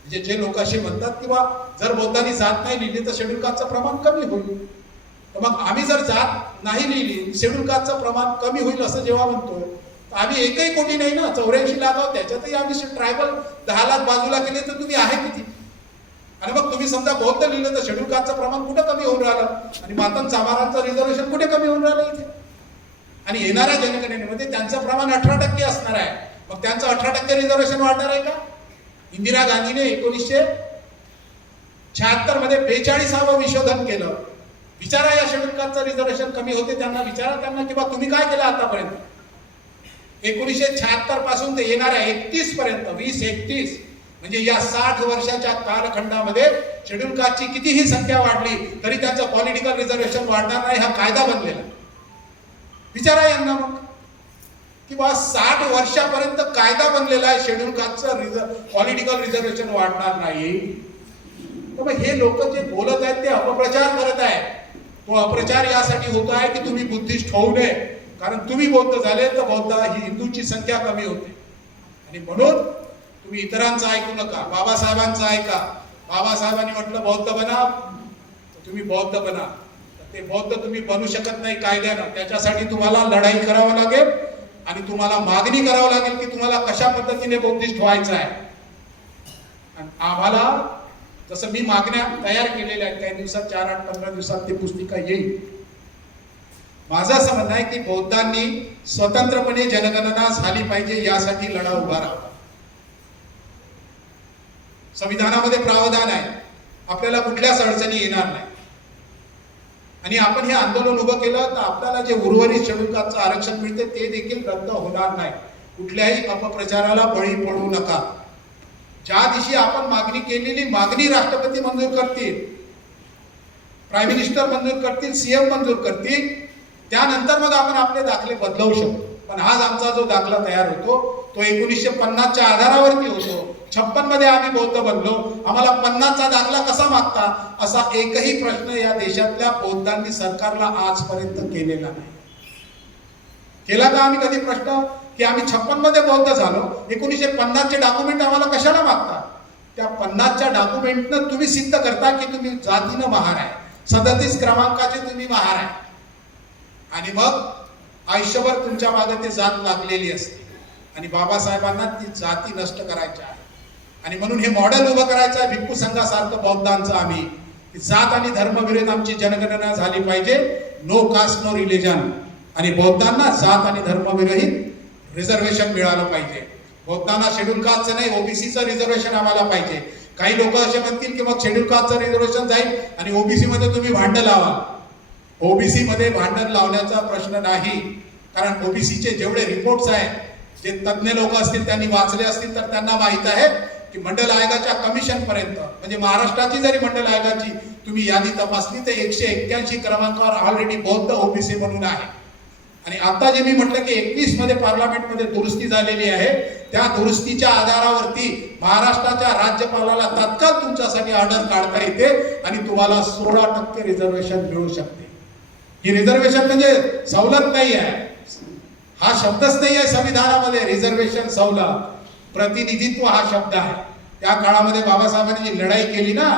म्हणजे जे लोक असे म्हणतात की बा जर बौद्धांनी जात नाही लिहिली तर शेड्यूल कास्टचं प्रमाण कमी होईल. तर मग आम्ही जर जात नाही लिहिली, शेड्यूल कास्टचं प्रमाण कमी होईल असं जेव्हा म्हणतोय तर आम्ही 1 कोटी नाही ना, 84 लाख आहोत. त्याच्यातही आम्ही ट्रायबल 10 लाख बाजूला केले तर तुम्ही आहे किती? आणि मग तुम्ही समजा बौद्ध लिहिलं तर शेड्यूल कास्टचं प्रमाण कुठे कमी होऊन राहिलं आणि मातंग चामारांचं रिझर्वेशन कुठे कमी होऊन राहिलं इथे? आणि येणाऱ्या जनगणनेमध्ये त्यांचं प्रमाण 18% असणार आहे. मग त्यांचं 18% रिझर्वेशन वाढणार आहे का? इंदिरा गांधीने 1976 मध्ये 42वं विशोधन केलं. विचारा या शेड्यूल कास्टचं रिझर्वेशन कमी होते त्यांना, विचारा त्यांना की बा तुम्ही काय केलं आतापर्यंत. 1976 पासून ते येणाऱ्या 31 पर्यंत 2031 म्हणजे या 60 वर्षाच्या कालखंडामध्ये शेड्यूल कास्टची कितीही संख्या वाढली तरी त्यांचं पॉलिटिकल रिझर्वेशन वाढणार नाही. हा कायदा बनलेला. विचारा यांना मग की बा 60 वर्षापर्यंत कायदा बनलेला आहे शेड्यूल कास्टचं पॉलिटिकल रिझर्वेशन वाढणार नाही. तर मग हे लोक जे बोलत आहेत ते अपप्रचार करत आहेत. तो अपप्रचार यासाठी होत आहे की तुम्ही बुद्धिस्ट होऊ नये, कारण तुम्ही बौद्ध झाले तर बौद्ध ही हिंदूंची संख्या कमी होते. आणि म्हणून तुम्ही इतरांचं ऐकू नका, बाबासाहेबांचं ऐका. बाबासाहेबांनी म्हटलं बौद्ध बना तर तुम्ही बौद्ध बना. ते बौद्ध तुम्ही बनू शकत नाही कायद्यानं. त्याच्यासाठी तुम्हाला लढाई करावं लागेल आणि तुम्हाला मागणी करावं लागेल की तुम्हाला कशा पद्धतीने बौद्धिस्ट व्हायचं आहे. आणि आम्हाला जसं मी मागण्या तयार केलेल्या आहेत, काही दिवसात 4, 8, 15 दिवसात ती पुस्तिका येईल. माझं असं म्हणणं आहे की बौद्धांनी स्वतंत्रपणे जनगणना झाली पाहिजे यासाठी लढा उभा राहावा. संविधानामध्ये प्रावधान आहे, आपल्याला कुठल्याच अडचणी येणार नाही. आणि आपण हे आंदोलन उभं केलं तर आपल्याला जे उर्वरित शेड्यूल कास्टचं आरक्षण मिळते ते देखील रद्द होणार नाही. कुठल्याही अपप्रचाराला बळी पडू नका. ज्या दिवशी आपण मागणी केलेली मागणी राष्ट्रपती मंजूर करतील, प्राईम मिनिस्टर मंजूर करतील, सीएम मंजूर करतील, त्यानंतर मग आपण आपले दाखले बदलवू शकतो. पण आज आमचा जो दाखला तयार होतो तो 1950च्या आधारावरती होतो. 56 मध्ये आम्ही बौद्ध बनलो, आम्हाला 50चा दाखला कसा मागता, असा एकही प्रश्न या देशातल्या बौद्धांनी सरकारला आजपर्यंत केलेला नाही. केला का आम्ही कधी प्रश्न की आम्ही 56 मध्ये बौद्ध झालो, 1950चे डॉक्युमेंट आम्हाला कशाला मागता? त्या 50च्या डॉक्युमेंटनं तुम्ही सिद्ध करता की तुम्ही जातीनं महार आहे, 37 क्रमांकाचे तुम्ही महार आहे. आणि मग आयुष्यभर तुमच्या मागे ते जात लागलेली असते. आणि बाबासाहेबांना ती जाती नष्ट करायच्या आहे. आणि म्हणून हे मॉडेल उभं करायचं आहे भिक्खू संघासारखं बौद्धांचं आम्ही. जात आणि धर्मविरोध आमची जनगणना झाली पाहिजे, नो कास्ट नो रिलिजन. आणि बौद्धांना जात आणि धर्मविरहित रिझर्वेशन मिळालं पाहिजे. बौद्धांना शेड्यूल कास्टचं नाही, ओबीसीचं रिझर्वेशन आम्हाला पाहिजे. काही लोक असे म्हणतील की मग शेड्यूल कास्टचं रिझर्वेशन जाईल आणि ओबीसी मध्ये तुम्ही भांडण लावा. ओबीसी मध्ये भांडण लावण्याचा प्रश्न नाही. कारण ओबीसीचे जेवढे रिपोर्ट्स आहेत, जे तज्ज्ञ लोक असतील त्यांनी वाचले असतील तर त्यांना माहित आहे की मंडल आयोगाच्या कमिशन पर्यंत, म्हणजे महाराष्ट्राची जरी मंडल आयोगाची तुम्ही यादी तपासली तर 181 क्रमांकावर ऑलरेडी बौद्ध ओबीसी म्हणून आहे. आणि आता जे मी म्हटलं की 21 मध्ये पार्लमेंटमध्ये दुरुस्ती झालेली आहे, त्या दुरुस्तीच्या आधारावरती महाराष्ट्राच्या राज्यपालाला तात्काळ तुमच्यासाठी ऑर्डर काढता येते आणि तुम्हाला 16% रिझर्वेशन मिळू शकते. ही रिझर्वेशन म्हणजे सवलत नाही आहे, हा शब्दच नाही आहे संविधानामध्ये. रिझर्वेशन सवलत, प्रतिनिधित्व हा शब्द आहे. त्या काळामध्ये बाबासाहेबांनी जी लढाई केली ना,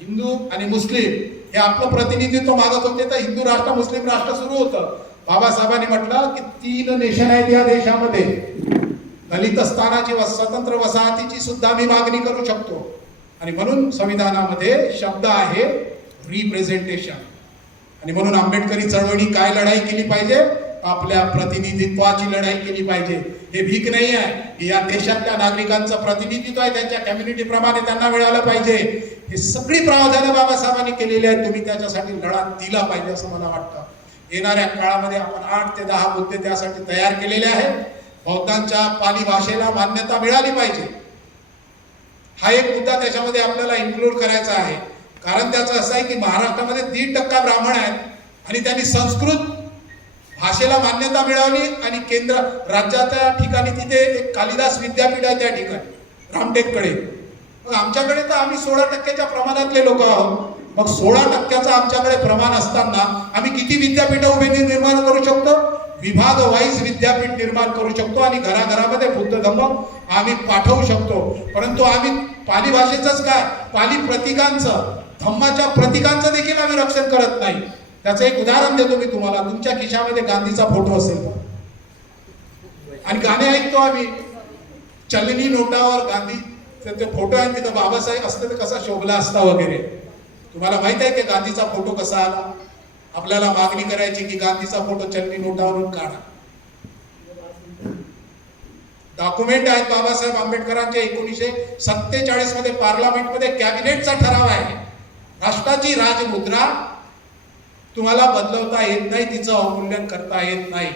हिंदू आणि मुस्लिम हे आपलं प्रतिनिधित्व मागत होते, तर हिंदू राष्ट्र मुस्लिम राष्ट्र सुरू होतं. बाबासाहेबांनी म्हटलं की 3 नेशन आहेत या देशामध्ये, दलित स्थानाची व स्वतंत्र वसाहतीची सुद्धा मी मागणी करू शकतो. आणि म्हणून संविधानामध्ये शब्द आहे रिप्रेझेंटेशन. आणि म्हणून आंबेडकरी चळवळी काय लढाई केली पाहिजे? आपल्या प्रतिनिधित्वाची लढाई केली पाहिजे. हे भीक नाही आहे, या देशातल्या नागरिकांचं प्रतिनिधित्व आहे, त्यांच्या कम्युनिटी प्रमाणे त्यांना मिळालं पाहिजे. हे सगळी प्रावधानं बाबासाहेबांनी केलेली आहेत. तुम्ही त्याच्यासाठी लढा दिला पाहिजे असं मला वाटतं. येणाऱ्या काळामध्ये आपण 8 ते 10 मुद्दे त्यासाठी तयार केलेले आहेत. बौद्धांच्या पाली भाषेला मान्यता मिळाली पाहिजे, हा एक मुद्दा त्याच्यामध्ये आपल्याला इन्क्लूड करायचा आहे. कारण त्याचं असं आहे की महाराष्ट्रामध्ये 1.5% ब्राह्मण आहेत आणि त्यांनी संस्कृत भाषेला मान्यता मिळवली. आणि केंद्र राज्याच्या ठिकाणी तिथे एक कालिदास विद्यापीठ आहे, त्या ठिकाणी रामटेककडे. मग आमच्याकडे तर आम्ही 16%च्या प्रमाणातले लोक आहोत. मग 16%चं आमच्याकडे प्रमाण असताना आम्ही किती विद्यापीठ उभे निर्माण करू शकतो? विभाग वाईज विद्यापीठ निर्माण करू शकतो आणि घराघरामध्ये बुद्ध धम्म आम्ही पाठवू शकतो. परंतु आम्ही पाली भाषेचंच काय, पाली प्रतीकांचं, धम्माच्या प्रतीकांचं देखील आम्ही रक्षण करत नाही. त्याचं एक उदाहरण देतो मी तुम्हाला. तुमच्या खिशामध्ये गांधीचा फोटो असेल आणि गाणे ऐकतो आम्ही, चलनी नोटावर गांधी ते फोटो आहे, तिथं बाबासाहेब असते तर कसा शोभला असता वगैरे. तुम्हाला माहित आहे की गांधीचा फोटो कसा आला? आपल्याला मागणी करायची की गांधीचा फोटो चलनी नोटावरून काढा. डॉक्युमेंट आहेत बाबासाहेब आंबेडकरांच्या 1947 मध्ये पार्लमेंटमध्ये कॅबिनेटचा ठराव आहे. राष्ट्राची राजमुद्रा तुम्हाला बदलवता येत नाही, तिचं अवमूल्यन करता येत नाही.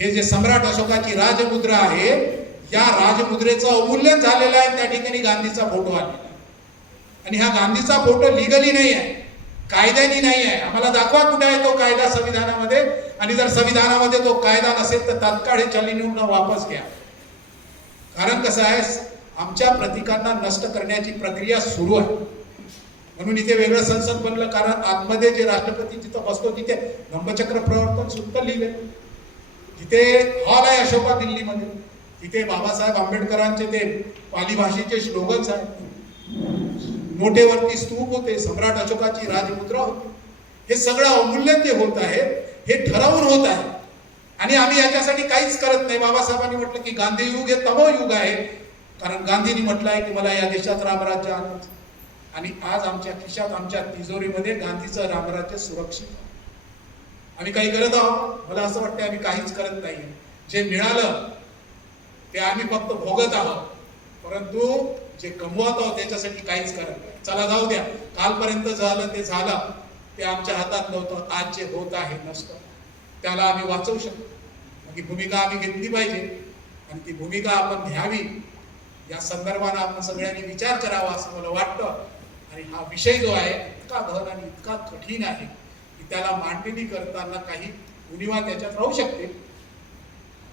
हे जे सम्राट अशोकाची राजमुद्रा आहे, या राजमुद्रेचं अवमूल्यन झालेलं आहे. त्या ठिकाणी गांधीचा फोटो आलेला आहे. आणि हा गांधीचा फोटो लिगली नाही आहे, कायद्याने नाही आहे. आम्हाला दाखवा कुठे आहे तो कायदा संविधानामध्ये. आणि जर संविधानामध्ये तो कायदा नसेल तर तात्काळ हे चलनी वापस घ्या. कारण कसं आहे, आमच्या प्रतीकांना नष्ट करण्याची प्रक्रिया सुरू आहे. म्हणून इथे वेगळं संसद बनलं. कारण आतमध्ये जे राष्ट्रपती जिथं बसतो तिथे धम्मचक्र प्रवर्तन सूत्र लिहिले, तिथे हॉल आहे अशोका दिल्लीमध्ये, तिथे बाबासाहेब आंबेडकरांचे ते पाली भाषेचे स्लोगन्स आहेत, मोठेवरती स्तूप होते, सम्राट अशोकाची राजमुद्रा होती. हे सगळं अवमूल्यन जे होत आहे हे ठरवून होत आहे. आणि आम्ही याच्यासाठी काहीच करत नाही. बाबासाहेबांनी म्हटलं की गांधी युग हे तमो युग आहे, कारण गांधींनी म्हटलं आहे की मला या देशात रामराज्य आणायचं. आणि आज आमच्या खिशात, आमच्या तिजोरीमध्ये गांधीचं रामराज्य सुरक्षित आहे. आम्ही काही करत आहोत? मला असं वाटतं आम्ही काहीच करत नाही. जे मिळालं ते आम्ही फक्त भोगत आहोत, परंतु जे कमवत आहोत त्याच्यासाठी काहीच करत नाही. चला जाऊ द्या, कालपर्यंत झालं ते झालं, ते आमच्या हातात नव्हतं. आज जे होत आहे नसतं, त्याला आम्ही वाचवू शकतो. मग ही भूमिका आम्ही घेतली पाहिजे आणि ती भूमिका आपण घ्यावी. या संदर्भानं आपण सगळ्यांनी विचार करावा असं मला वाटतं. आणि हा विषय जो आहे इतका गहन आणि इतका कठीण आहे की त्याला मांडणी करताना काही उणिवा त्याच्यात राहू शकते,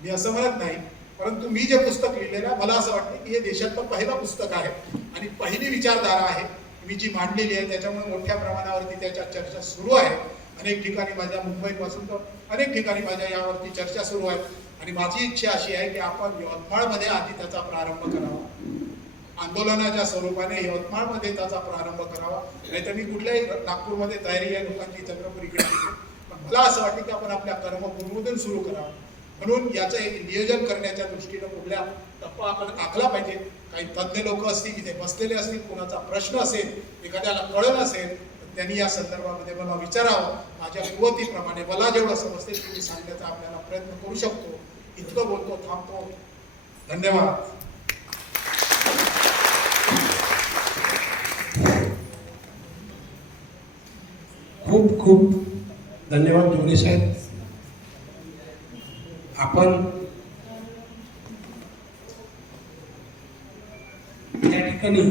मी असं म्हणत नाही. परंतु मी जे पुस्तक लिहिलेलं आहे, मला असं वाटतं की हे देशातलं पहिलं पुस्तक आहे आणि पहिली विचारधारा आहे मी जी मांडलेली आहे. त्याच्यामुळे मोठ्या प्रमाणावरती त्याच्या चर्चा सुरू आहे. अनेक ठिकाणी माझ्या मुंबईपासून तर अनेक ठिकाणी माझ्या यावरती चर्चा सुरू आहे. आणि माझी इच्छा अशी आहे की आपण यवतमाळमध्ये आधी त्याचा प्रारंभ करावा, आंदोलनाच्या स्वरूपाने यवतमाळमध्ये त्याचा प्रारंभ करावा. नाही तर मी कुठल्याही नागपूरमध्ये तयारी आहे लोकांची, चंद्रपूर इकडे, पण मला असं वाटतं की आपण आपल्या कर्मभूमीमधून सुरू करावं. म्हणून याचं एक नियोजन करण्याच्या दृष्टीनं कुठल्या टप्पा आपण आखला पाहिजे. काही तज्ज्ञ लोक असतील तिथे बसलेले असतील, कोणाचा प्रश्न असेल, एखाद्याला कळलं असेल तर त्यांनी या संदर्भामध्ये मला विचारावं. माझ्या कुवतीप्रमाणे मला जेवढं समजते ते मी सांगण्याचा आपल्याला प्रयत्न करू शकतो. इतकं बोलतो, थांबतो. धन्यवाद. खूप खूप धन्यवाद जोगले साहेब. आपण या ठिकाणी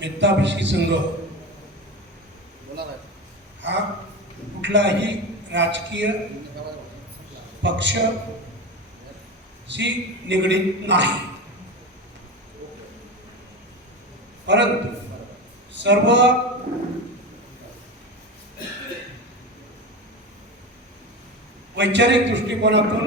मेत्ताभिषेकी संघ हा कुठलाही राजकीय पक्षशी निगडीत नाही, परंतु सर्व वैचारिक दृष्टिकोनातून